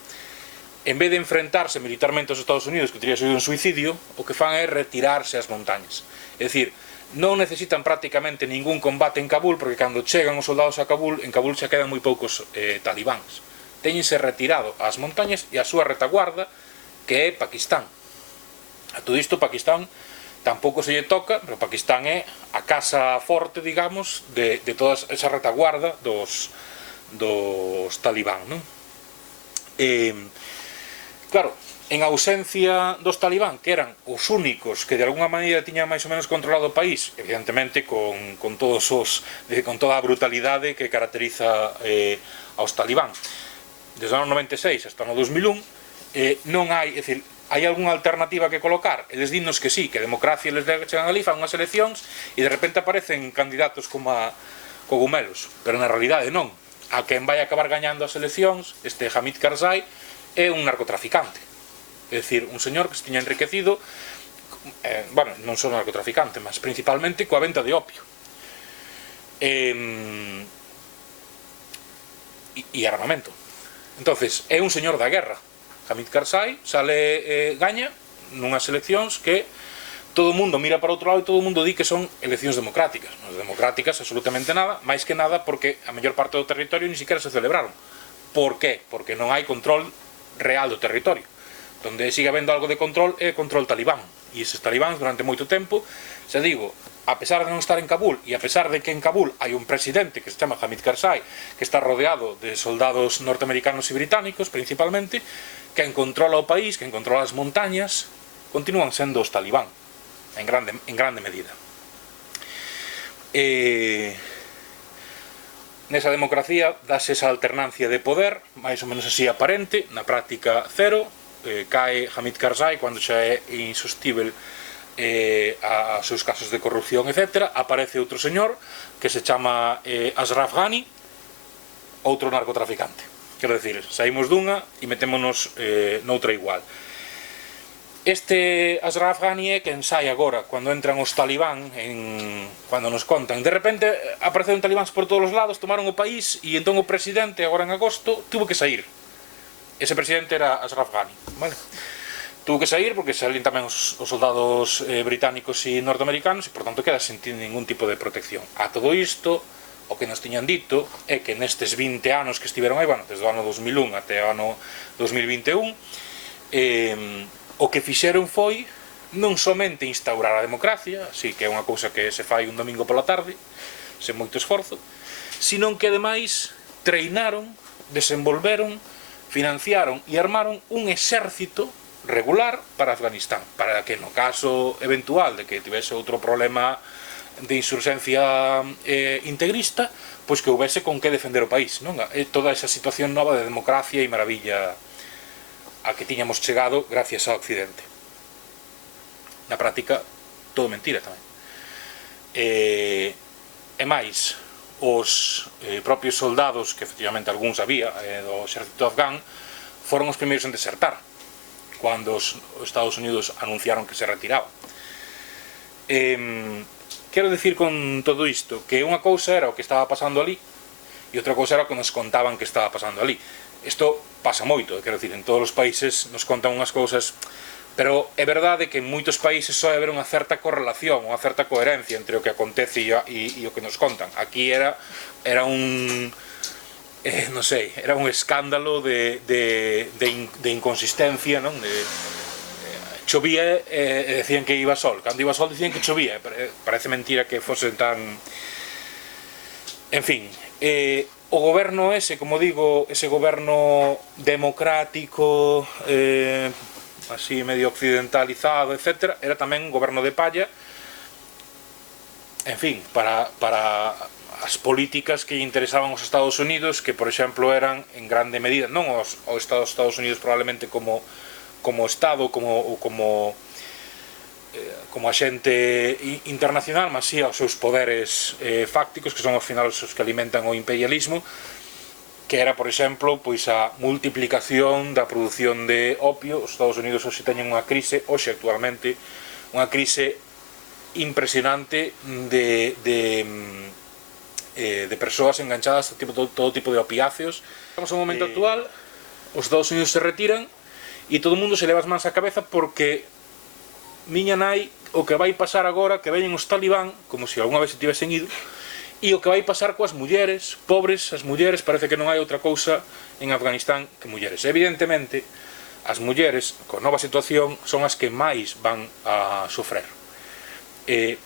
en vez de enfrentarse militarmente aos Estados Unidos, que teria sido un suicidio, o que fan é retirarse ás montañas. É dicir, non necesitan prácticamente ningún combate en Kabul, porque cando chegan os soldados a Kabul, en Kabul xa quedan moi poucos talibáns. Teñense retirado ás montañas e a súa retaguarda, que é Pakistán. A todo isto, Pakistán tampouco se lle toca, pero Pakistán é a casa forte, digamos, de toda esa retaguarda dos talibán, non? Claro, en ausencia dos talibán, que eran os únicos que de alguna maneira tiñan máis ou menos controlado o país, evidentemente con toda a brutalidade que caracteriza aos talibán, desde o ano 96 hasta o ano 2001, non hai, é dicir, hai algunha alternativa que colocar? Eles dinnos que sí, que a democracia les chegan ali, fan unhas eleccións e de repente aparecen candidatos como a cogumelos, pero na realidade non. A quen vai acabar gañando as eleccións, este Hamid Karzai, é un narcotraficante. É dicir, un señor que se tiña enriquecido, bueno, non só narcotraficante, mas principalmente coa venta de opio. E armamento. Entonces, é un señor da guerra. Hamid Karzai sale, gaña nunhas eleccións que todo o mundo mira para outro lado e todo o mundo di que son eleccións democráticas. Non democráticas absolutamente nada, máis que nada porque a maior parte do territorio ni siquiera se celebraron. Por qué? Porque non hai control real do territorio. Donde sigue habendo algo de control é control talibán. E eses talibáns durante moito tempo, xa digo, a pesar de non estar en Kabul e a pesar de que en Kabul hai un presidente que se chama Hamid Karzai, que está rodeado de soldados norteamericanos e británicos principalmente, quen controla o país, quen controla as montañas, continúan sendo os talibán en grande medida. Nesa democracia dase esa alternancia de poder, máis ou menos así aparente, na práctica cero, cae Hamid Karzai cando xa é insostível a seus casos de corrupción, etc. Aparece outro señor que se chama Ashraf Ghani, outro narcotraficante. Quero dicir, saímos dunha e metémonos noutra igual. Este Ashraf Ghani é quen sai agora, cando entran os talibán, cando nos contan. De repente apareceron talibáns por todos os lados, tomaron o país e entón o presidente, agora en agosto, tuvo que sair. Ese presidente era Ashraf Ghani, vale? Tuvo que sair porque salían tamén os soldados británicos e norteamericanos e, por tanto, queda sen ningún tipo de protección. A todo isto, o que nos tiñan dito é que nestes 20 anos que estiveron aí, bueno, desde o ano 2001 até o ano 2021, o que fixeron foi non somente instaurar a democracia, así que é unha cousa que se fai un domingo pola tarde, sen moito esforzo, senón que ademais treinaron, desenvolveron, financiaron e armaron un exército regular para Afganistán, para que no caso eventual de que tivese outro problema de insurxencia integrista, pois que houvese con que defender o país, non? Toda esa situación nova de democracia e maravilla a que tiñamos chegado gracias ao Occidente. Na práctica, todo mentira tamén. E máis, os propios soldados, que efectivamente algúns había do exército afgán, foron os primeiros en desertar cando os Estados Unidos anunciaron que se retiraban. Quero dicir con todo isto que unha cousa era o que estaba pasando ali e outra cousa era o que nos contaban que estaba pasando ali. Isto pasa moito, quero dicir, en todos os países nos contan unhas cousas, pero é verdade que en moitos países só haber unha certa correlación, unha certa coherencia entre o que acontece e o que nos contan. Aquí era un non sei, era un escándalo de inconsistencia, non? Chovía e decían que iba sol, cando iba sol decían que chovía, parece mentira que fosen tan... En fin, o goberno ese, como digo, ese goberno democrático, así medio occidentalizado, etc., era tamén un goberno de palla, en fin, para as políticas que lle interesaban aos Estados Unidos, que, por exemplo, eran en grande medida, non aos Estados Unidos probablemente como Estado, como axente internacional, mas sí aos seus poderes fácticos, que son ao final os que alimentan o imperialismo, que era, por exemplo, pois a multiplicación da produción de opio. Os Estados Unidos hoxe teñen unha crise, hoxe actualmente, unha crise impresionante de persoas enganchadas a todo tipo de opiáceos. Estamos no momento actual, os Estados Unidos se retiran e todo o mundo se leva as mans á cabeza porque miña nai, o que vai pasar agora, que veñen os talibán, como se algunha vez se tivesen ido, e o que vai pasar coas mulleres, pobres as mulleres, parece que non hai outra cousa en Afganistán que mulleres. Evidentemente, as mulleres, con nova situación, son as que máis van a sofrer.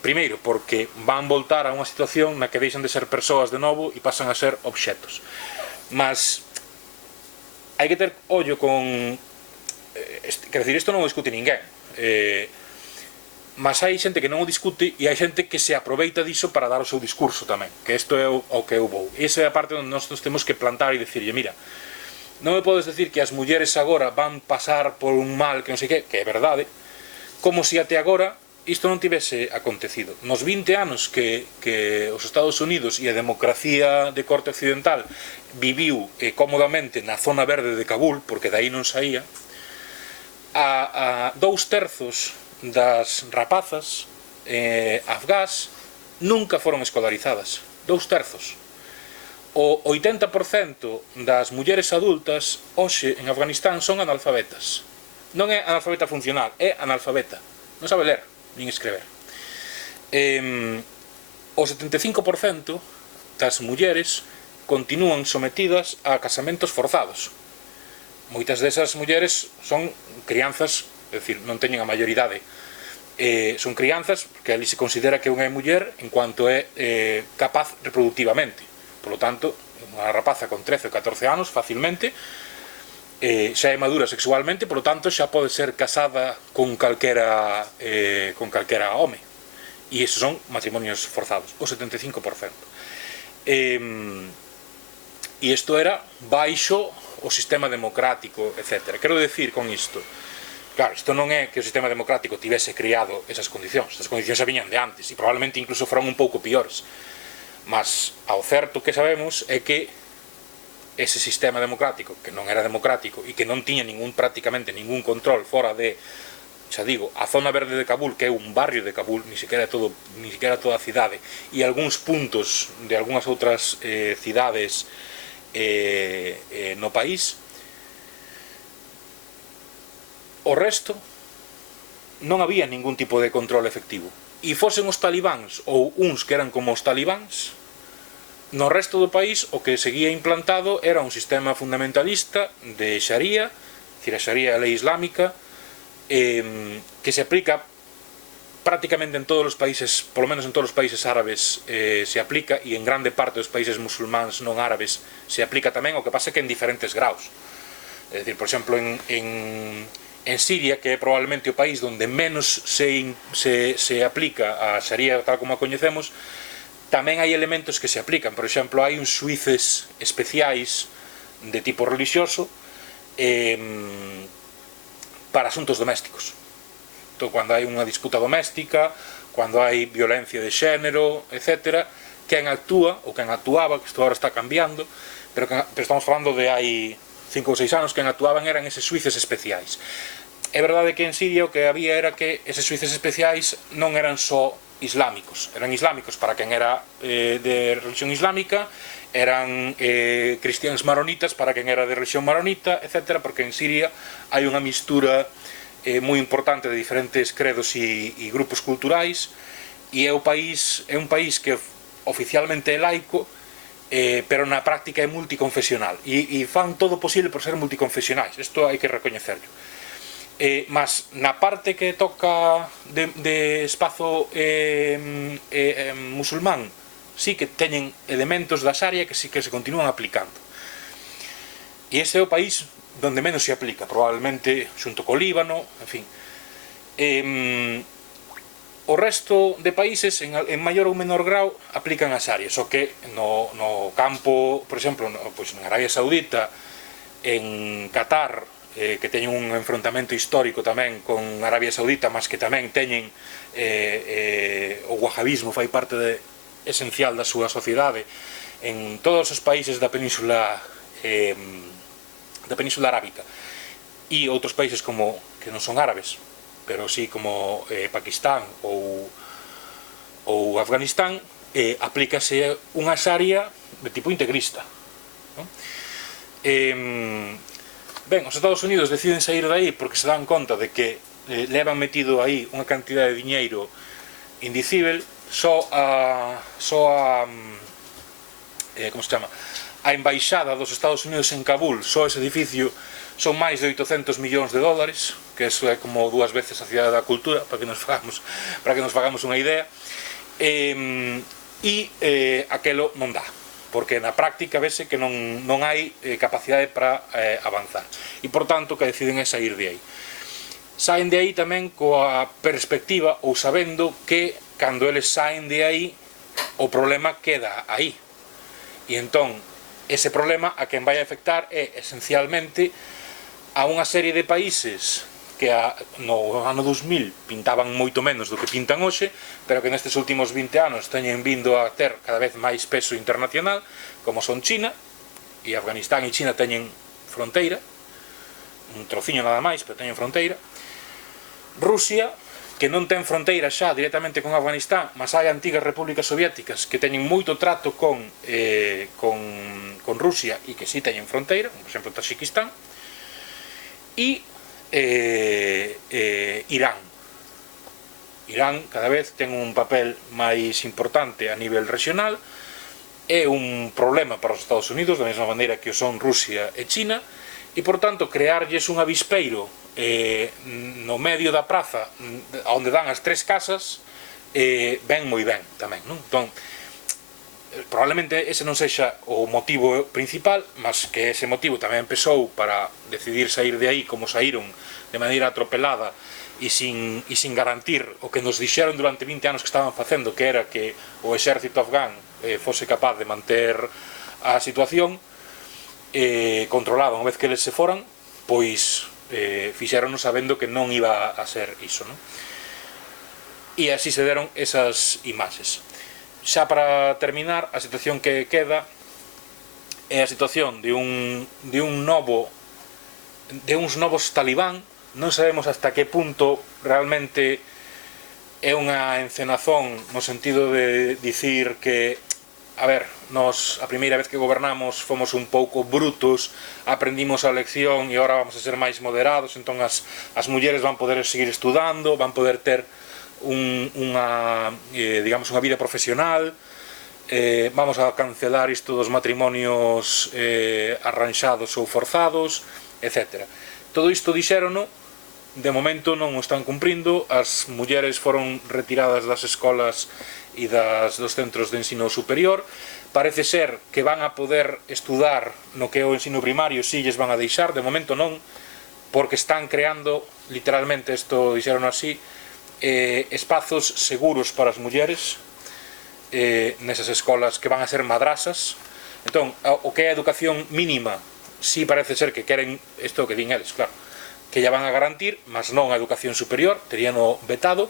Primeiro, porque van voltar a unha situación na que deixan de ser persoas de novo e pasan a ser obxetos. Mas hai que ter ollo con... Quer dizer, isto non o discute ninguén. Mas hai xente que non o discute e hai xente que se aproveita diso para dar o seu discurso tamén, que isto é o que eu vou. Esa é a parte onde nós temos que plantar e dicirlle, mira, non me podes decir que as mulleres agora van pasar por un mal que non sei que é verdade, como se até agora isto non tivese acontecido. Nos 20 anos que os Estados Unidos e a democracia de corte occidental viviu cómodamente na zona verde de Kabul, porque daí non saía, a 2/3 das rapazas afgás nunca foron escolarizadas. 2/3. O 80% das mulleres adultas hoxe en Afganistán son analfabetas. Non é analfabeta funcional, é analfabeta. Non sabe ler nin escrever. O 75% das mulleres continúan sometidas a casamentos forzados. Moitas desas mulleres son crianzas, é dicir, non teñen a maioridade. Son crianzas, porque ali se considera que unha é muller en cuanto é capaz reproductivamente. Por lo tanto, unha rapaza con 13 ou 14 anos, facilmente, xa é madura sexualmente, por lo tanto xa pode ser casada con calquera home, e esos son matrimonios forzados, o 75%. E isto era baixo o sistema democrático, etc. Quero decir con isto, claro, isto non é que o sistema democrático tivese criado esas condicións xa viñan de antes, e probablemente incluso foran un pouco piores, mas ao certo que sabemos é que ese sistema democrático, que non era democrático e que non tiña prácticamente ningún control fora de, xa digo, a zona verde de Kabul, que é un barrio de Kabul, ni siquiera toda a cidade, e algúns puntos de algunhas outras cidades no país, o resto non había ningún tipo de control efectivo. E fosen os talibáns ou uns que eran como os talibáns, no resto do país o que seguía implantado era un sistema fundamentalista de Sharia decir, a Sharia é a lei islámica, que se aplica prácticamente en todos os países, polo menos en todos os países árabes se aplica, e en grande parte dos países musulmáns non árabes se aplica tamén, o que pasa é que en diferentes graus. É dicir, por exemplo, en Siria, que é probablemente o país onde menos se aplica a Sharia tal como a coñecemos, tamén hai elementos que se aplican. Por exemplo, hai uns xuíces especiais de tipo religioso para asuntos domésticos. Entón, cando hai unha disputa doméstica, cando hai violencia de xénero, etc., quen actúa, ou quen actuaba, que isto agora está cambiando, pero estamos falando de hai 5 ou 6 anos, quen actuaban eran eses xuíces especiais. É verdade que en Siria o que había era que eses xuíces especiais non eran só islámicos, eran islámicos para quen era de religión islámica, eran cristiáns maronitas para quen era de religión maronita, etc., porque en Siria hai unha mistura moi importante de diferentes credos e grupos culturais, e é un país que oficialmente é laico, pero na práctica é multiconfesional, e fan todo o posible por ser multiconfesionais, isto hai que recoñecerlo. Mas na parte que toca de espazo musulmán, sí que teñen elementos da Sharia que sí que se continúan aplicando. E ese é o país donde menos se aplica, probablemente xunto co Líbano, en fin. O resto de países, en maior ou menor grau, aplican a Sharia, só que no campo, por exemplo, en Arabia Saudita, en Qatar, que teñen un enfrontamento histórico tamén con Arabia Saudita, mas que tamén teñen o wahabismo fai parte esencial da súa sociedade. En todos os países da Península Arábica e outros países como que non son árabes, pero sí como Pakistán ou Afganistán, aplícase unha Sharia de tipo integrista. Ben, os Estados Unidos deciden sair de aí porque se dan conta de que levan metido aí unha cantidad de diñeiro indicível. A embaixada dos Estados Unidos en Kabul, só ese edificio son máis de 800 millóns de dólares, que eso é como 2 veces a Cidade da Cultura, para que nos fagamos unha idea, e aquelo non dá, porque na práctica vese que non hai capacidade para avanzar, e por tanto que deciden é sair de aí. Saen de aí tamén coa perspectiva ou sabendo que cando eles saen de aí o problema queda aí, e entón ese problema a quen vai afectar é esencialmente a unha serie de países que no ano 2000 pintaban moito menos do que pintan hoxe, pero que nestes últimos 20 anos teñen vindo a ter cada vez máis peso internacional, como son China, e Afganistán e China teñen fronteira, un trociño nada máis, pero teñen fronteira. Rusia, que non ten fronteira xa directamente con Afganistán, mas hai antigas repúblicas soviéticas que teñen moito trato con Rusia e que si teñen fronteira, por exemplo Taxikistán, e Irán. Irán cada vez ten un papel máis importante a nivel regional, é un problema para os Estados Unidos, da mesma maneira que o son Rusia e China, e por tanto crearlles un avispeiro no medio da praza onde dan as 3 casas ben moi ben tamén, non? Entón, probablemente ese non sexa o motivo principal, mas que ese motivo tamén empezou para decidir sair de aí como saíron de maneira atropelada e sin garantir o que nos dixeron durante 20 anos que estaban facendo, que era que o exército afgán fose capaz de manter a situación controlada unha vez que eles se foran, pois fixéronos sabendo que non iba a ser iso, non? E así se deron esas imaxes. Xa para terminar, a situación que queda é a situación de uns novos talibán. Non sabemos hasta que punto realmente é unha encenazón no sentido de dicir que a ver, nos a primeira vez que gobernamos fomos un pouco brutos, aprendimos a lección e agora vamos a ser máis moderados, entón as mulleres van poder seguir estudando, van poder ter unha vida profesional, vamos a cancelar isto dos matrimonios arranxados ou forzados, etc. Todo isto dixérono, de momento non o están cumprindo, as mulleres foron retiradas das escolas e dos centros de ensino superior, parece ser que van a poder estudar no que é o ensino primario, si lles van a deixar, de momento non, porque están creando, literalmente, isto dixeron así, espazos seguros para as mulleres nesas escolas que van a ser madrasas. Entón, o que é a educación mínima, si parece ser que queren, isto que din eles, claro, que ya van a garantir, mas non a educación superior, teríano vetado.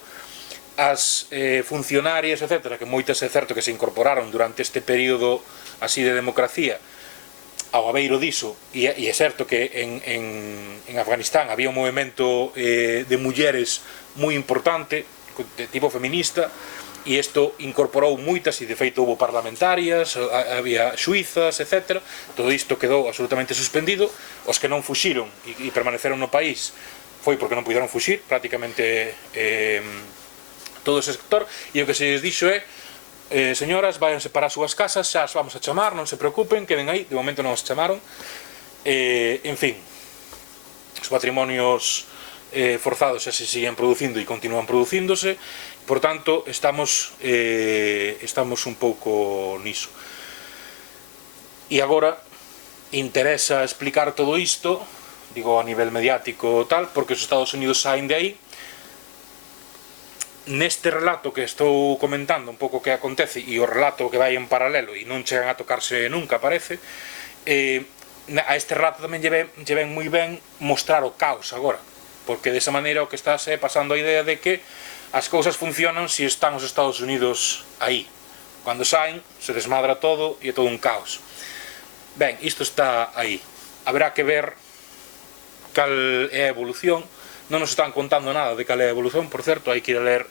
As funcionarias, etc., que moitas é certo que se incorporaron durante este período así de democracia ao abeiro diso, e é certo que en Afganistán había un movimento de mulleres moi importante, de tipo feminista, e isto incorporou moitas, e de feito houve parlamentarias, había xuizas, etc. Todo isto quedou absolutamente suspendido. Os que non fuxiron e permaneceron no país foi porque non puderon fuxir, prácticamente todo ese sector, e o que se lles dixo é: señoras, váyanse para as súas casas, xa as vamos a chamar, non se preocupen, queden aí. De momento non os chamaron. En fin, os matrimonios forzados xa se siguen producindo e continúan producíndose. Por tanto, estamos un pouco niso. E agora interesa explicar todo isto, digo a nivel mediático tal, porque os Estados Unidos saen de aí. Neste relato que estou comentando un pouco que acontece, e o relato que vai en paralelo e non chegan a tocarse nunca, parece, a este relato tamén lle ven moi ben mostrar o caos agora, porque desa maneira o que está pasando a idea de que as cousas funcionan se están os Estados Unidos aí. Cando saen, se desmadra todo e é todo un caos. Ben, isto está aí. Haberá que ver cal é a evolución. Non nos están contando nada de cal é a evolución, por certo, hai que ir a ler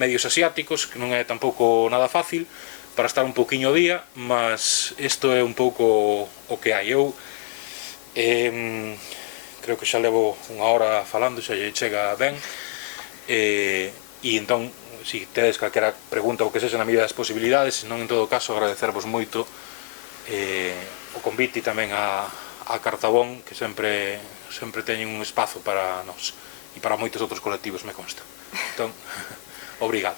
medios asiáticos, que non é tampouco nada fácil, para estar un pouquiño ao día, mas isto é un pouco o que hai. Eu creo que xa levo unha hora falando, xa lle chega ben, e entón, se tedes calquera pregunta ou que sexa na medida das posibilidades, senón, en todo caso, agradecervos moito o convite e tamén a Cartabón, que sempre teñen un espazo para nós e para moitos outros colectivos, me consta. Entón, obrigado.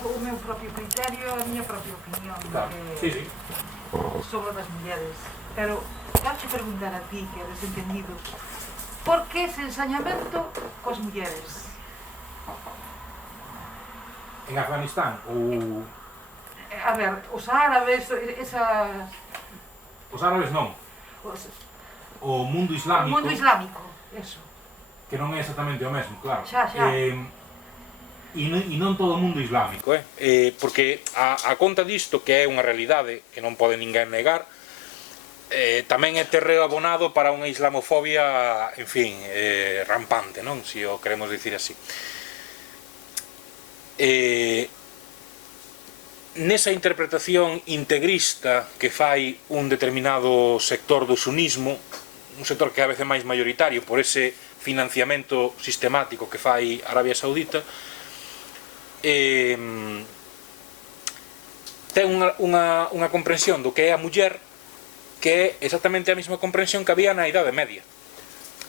O meu propio criterio, a miña propia opinión sobre as mulleres. Pero, quero preguntar a ti, que eres entendido, por que ese ensañamento coas mulleres? En Afganistán, ou... A ver, os árabes, esas... Os árabes non. O mundo islámico... O mundo islámico, eso. Que non é exactamente o mesmo, claro. Xa. E non todo o mundo islámico, porque a conta disto, que é unha realidade que non pode ninguén negar, tamén é terreo abonado para unha islamofobia, en fin, rampante, non? Se o queremos dicir así. Nesa interpretación integrista que fai un determinado sector do sunismo, un sector que é a veces máis mayoritario por ese financiamento sistemático que fai Arabia Saudita, ten unha comprensión do que é a muller que é exactamente a mesma comprensión que había na Idade Media.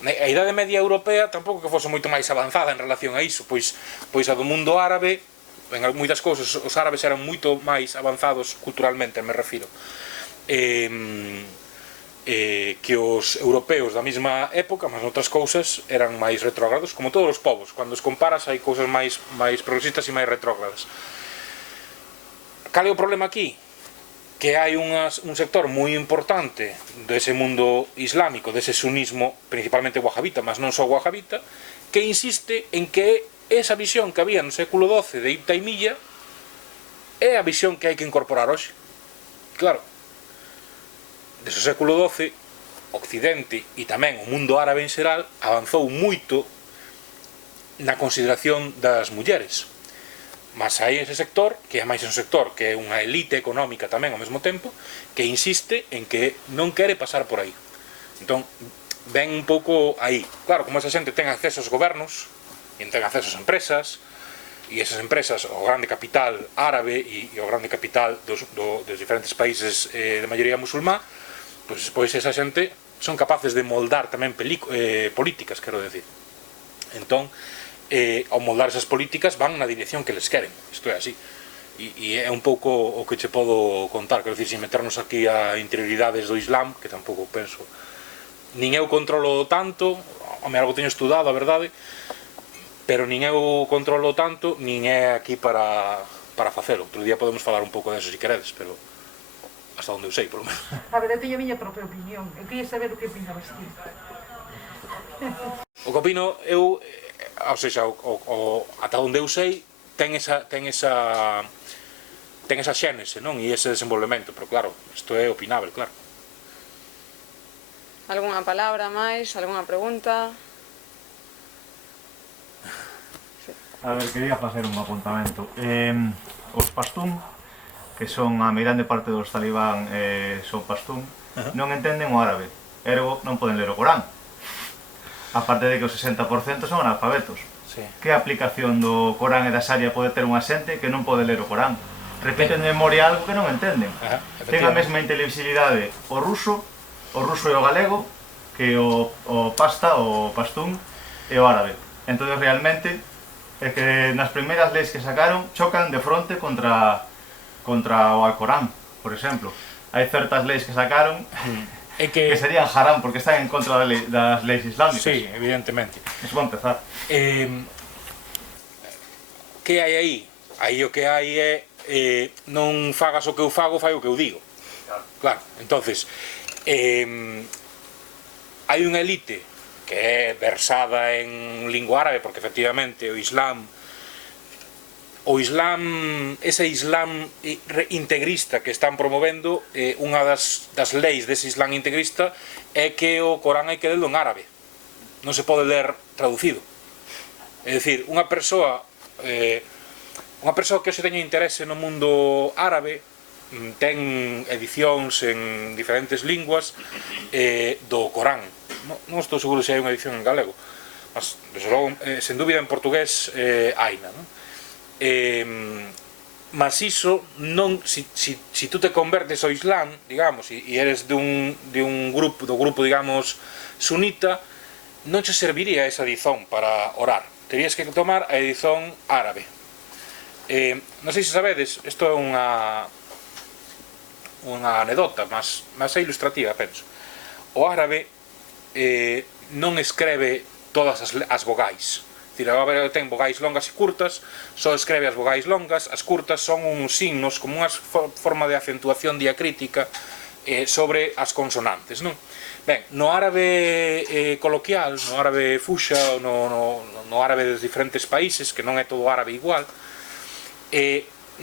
A Idade Media europea tampouco que fose moito máis avanzada en relación a iso, pois a do mundo árabe, en moitas cousas os árabes eran moito máis avanzados culturalmente, me refiro, que os europeos da mesma época, mas outras cousas eran máis retrógrados, como todos os povos. Cando os comparas hai cousas máis progresistas e máis retrógradas. Cal é o problema aquí? Que hai un sector moi importante dese mundo islámico, dese sunismo, principalmente wahabita, mas non só wahabita, que insiste en que esa visión que había no século XII de Ibn Taymiyya é a visión que hai que incorporar hoxe. Claro, desde o século XII, Occidente e tamén o mundo árabe en xeral avanzou moito na consideración das mulleres. Mas hai ese sector, que é máis un sector que é unha elite económica tamén ao mesmo tempo, que insiste en que non quere pasar por aí. Entón, ven un pouco aí. Claro, como esa xente ten acceso aos gobernos, e ten acceso ás empresas, e esas empresas, o grande capital árabe e o grande capital dos diferentes países de maioría musulmá, pois esa xente son capaces de moldar tamén políticas, quero decir. Entón, ao moldar esas políticas van na dirección que les queren, isto é así. E é un pouco o que che podo contar, quero dicir, sin meternos aquí a interioridades do Islam, que tampouco penso, nin eu controlo tanto, home, algo teño estudado, a verdade, pero nin eu controlo tanto, nin é aquí para facelo. Outro día podemos falar un pouco deso, se queredes, pero hasta onde eu sei, por lo menos. A ver, eu teño a miña propia opinión. Eu queria saber o que opinabas ti. O que opino, eu, ou seja, ata onde eu sei, ten esa xénese, non? E ese desenvolvemento, pero claro, isto é opinável, claro. Algunha palabra máis? Algunha pregunta? A ver, quería facer un apuntamento. Os pastún, que son a meirande parte dos talibán son pastún, non entenden o árabe, ergo non poden ler o Corán. Aparte de que o 60% son analfabetos. Sí. Que aplicación do Corán e da Sharia pode ter unha xente que non pode ler o Corán? Repiten de memoria algo que non entenden. Ten a mesma inteligibilidade o ruso e o galego que o pastún e o árabe. Entón, realmente, é que nas primeiras leis que sacaron chocan de fronte contra o Alcorán, por exemplo. Hai certas leis que sacaron que serían haram porque están en contra das leis islámicas. Sí, evidentemente. Eso va a empezar. Que hai aí? Aí o que hai é non fagas o que eu fago, fai o que eu digo. Claro, entonces hai unha elite que é versada en lingua árabe, porque efectivamente o Islam, ese Islam integrista que están promovendo, unha das leis dese Islam integrista é que o Corán hai que lerlo en árabe, non se pode ler traducido. É dicir, unha persoa que se teña interese no mundo árabe ten edicións en diferentes linguas do Corán. Non estou seguro se hai unha edición en galego, mas, desde logo, sen dúbida en portugués haina, non? Mas iso non, si tú te convertes ao Islam, digamos, e eres do grupo, digamos, sunita, non che serviría esa edición para orar, terías que tomar a edición árabe. Non sei se sabedes, isto é unha anedota, mas é ilustrativa, penso. O árabe non escreve todas as vogais. Ten vogais longas e curtas, só escreve as vogais longas, as curtas son uns signos, como unha forma de acentuación diacrítica sobre as consonantes, non? Ben, no árabe coloquial, no árabe fuxa, no árabe dos diferentes países, que non é todo árabe igual,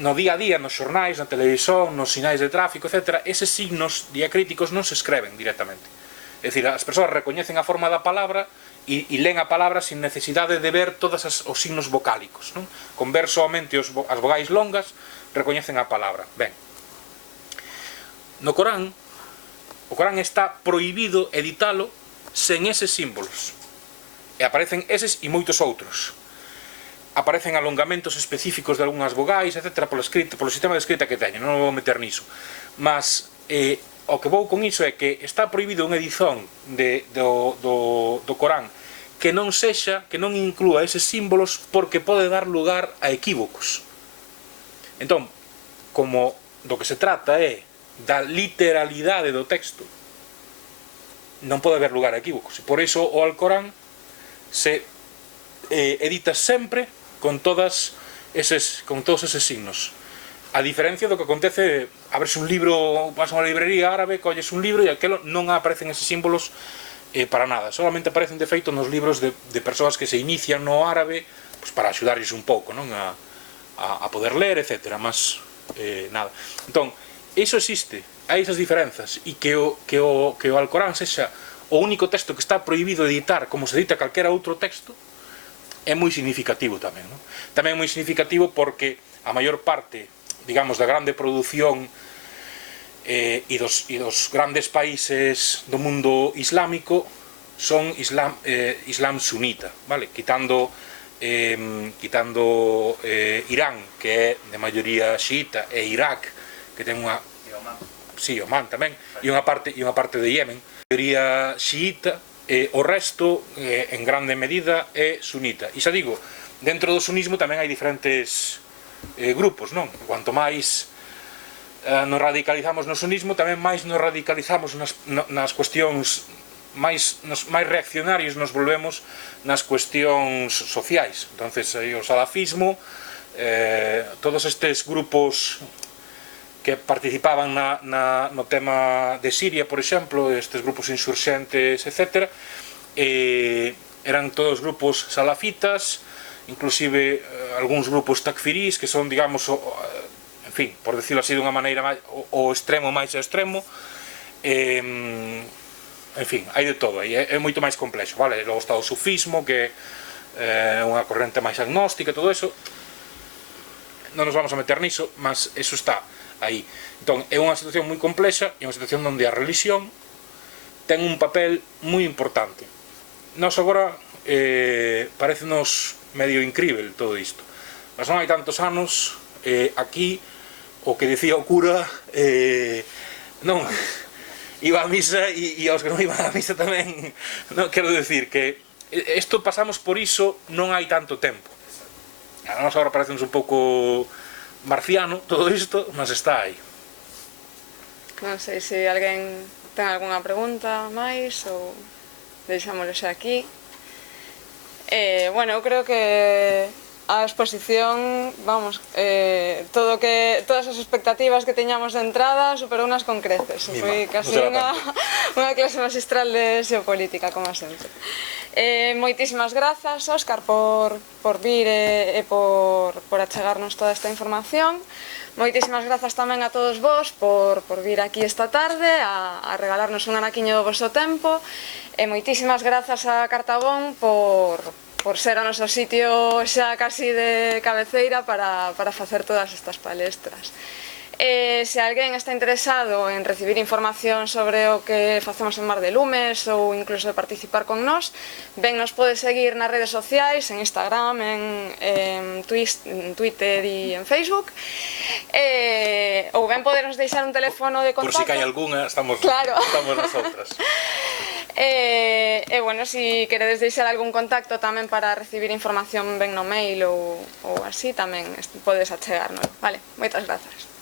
no día a día, nos xornais, na televisión, nos sinais de tráfico, etc., eses signos diacríticos non se escreven directamente. É dicir, as persoas recoñecen a forma da palabra e len a palabra sin necesidade de ver todos os signos vocálicos, non? Con ver somente as vogais longas, recoñecen a palabra. Ben, no Corán, o Corán está prohibido editalo sen eses símbolos. E aparecen eses e moitos outros. Aparecen alongamentos específicos de algunhas vogais, etc., polo sistema de escrita que teñen, non vou meter niso. Mas o que vou con iso é que está prohibido unha edición do Corán que non inclúa eses símbolos, porque pode dar lugar a equívocos. Entón, como do que se trata é da literalidade do texto, non pode haber lugar a equívocos. Por iso o Alcorán se edita sempre con todos eses signos. A diferencia do que acontece, abres un libro, vas a unha librería árabe, colles un libro e aquelo non aparecen eses símbolos para nada. Solamente aparecen de feito nos libros de persoas que se inician no árabe, pues, para axudarlles un pouco, non, a poder ler, etc. Mas nada. Entón, iso existe, hai esas diferenzas, e que o Alcorán sexa o único texto que está prohibido editar como se edita calquera outro texto, é moi significativo tamén, non? Tamén é moi significativo porque a maior parte, digamos, da grande produción e dos grandes países do mundo islámico son islam sunita, vale? Quitando quitando Irán, que é de maioría xiita, e Irak, que ten unha... Sí, Oman tamén, e unha parte de Yemen, maioría xiita, o resto, en grande medida, é sunita. E xa digo, dentro do sunismo tamén hai diferentes grupos, non? Cuanto máis nos radicalizamos no sunismo, tamén máis nos radicalizamos nas cuestións máis reaccionarios, nos volvemos nas cuestións sociais. Entonces, o salafismo, todos estes grupos que participaban no tema de Siria, por exemplo, estes grupos insurxentes, etc., eran todos grupos salafitas, inclusive algúns grupos takfirís, que son, digamos, en fin, por decirlo así dunha maneira, o extremo máis extremo. En fin, hai de todo, é moito máis complexo, vale? Logo está o sufismo, que é unha corrente máis agnóstica, todo eso. Non nos vamos a meter niso, mas eso está aí. Entón, é unha situación moi complexa, e unha situación onde a religión ten un papel moi importante. Nos agora parecenos medio incrível todo isto, mas non hai tantos anos, aquí o que decía o cura non iba a misa, e aos que non iban a misa tamén, non, quero decir que isto pasamos por iso non hai tanto tempo. A nos agora parecenos un pouco marciano todo isto, mas está aí. Non sei se alguén ten algunha pregunta máis ou deixámoslo xa aquí. Bueno, eu creo que a exposición, vamos, todas as expectativas que teñamos de entrada superounas con creces. Foi casi unha clase magistral de xeopolítica, como sempre. Moitísimas grazas, Óscar, por vir e por achegarnos toda esta información. Moitísimas grazas tamén a todos vos por vir aquí esta tarde a regalarnos un anaquiño do vosso tempo, e moitísimas grazas a Cartabón por ser o noso sitio xa casi de cabeceira para facer todas estas palestras. Se alguén está interesado en recibir información sobre o que facemos en Mar de Lumes ou incluso de participar con nós, ben nos pode seguir nas redes sociais, en Instagram, en Twitter e en Facebook, ou ben podernos deixar un teléfono de contacto. Por si que hai algunha, estamos nosotras. E, bueno, se queredes deixar algún contacto tamén para recibir información ben no mail ou así, tamén podes achegarnos. Vale, moitas grazas.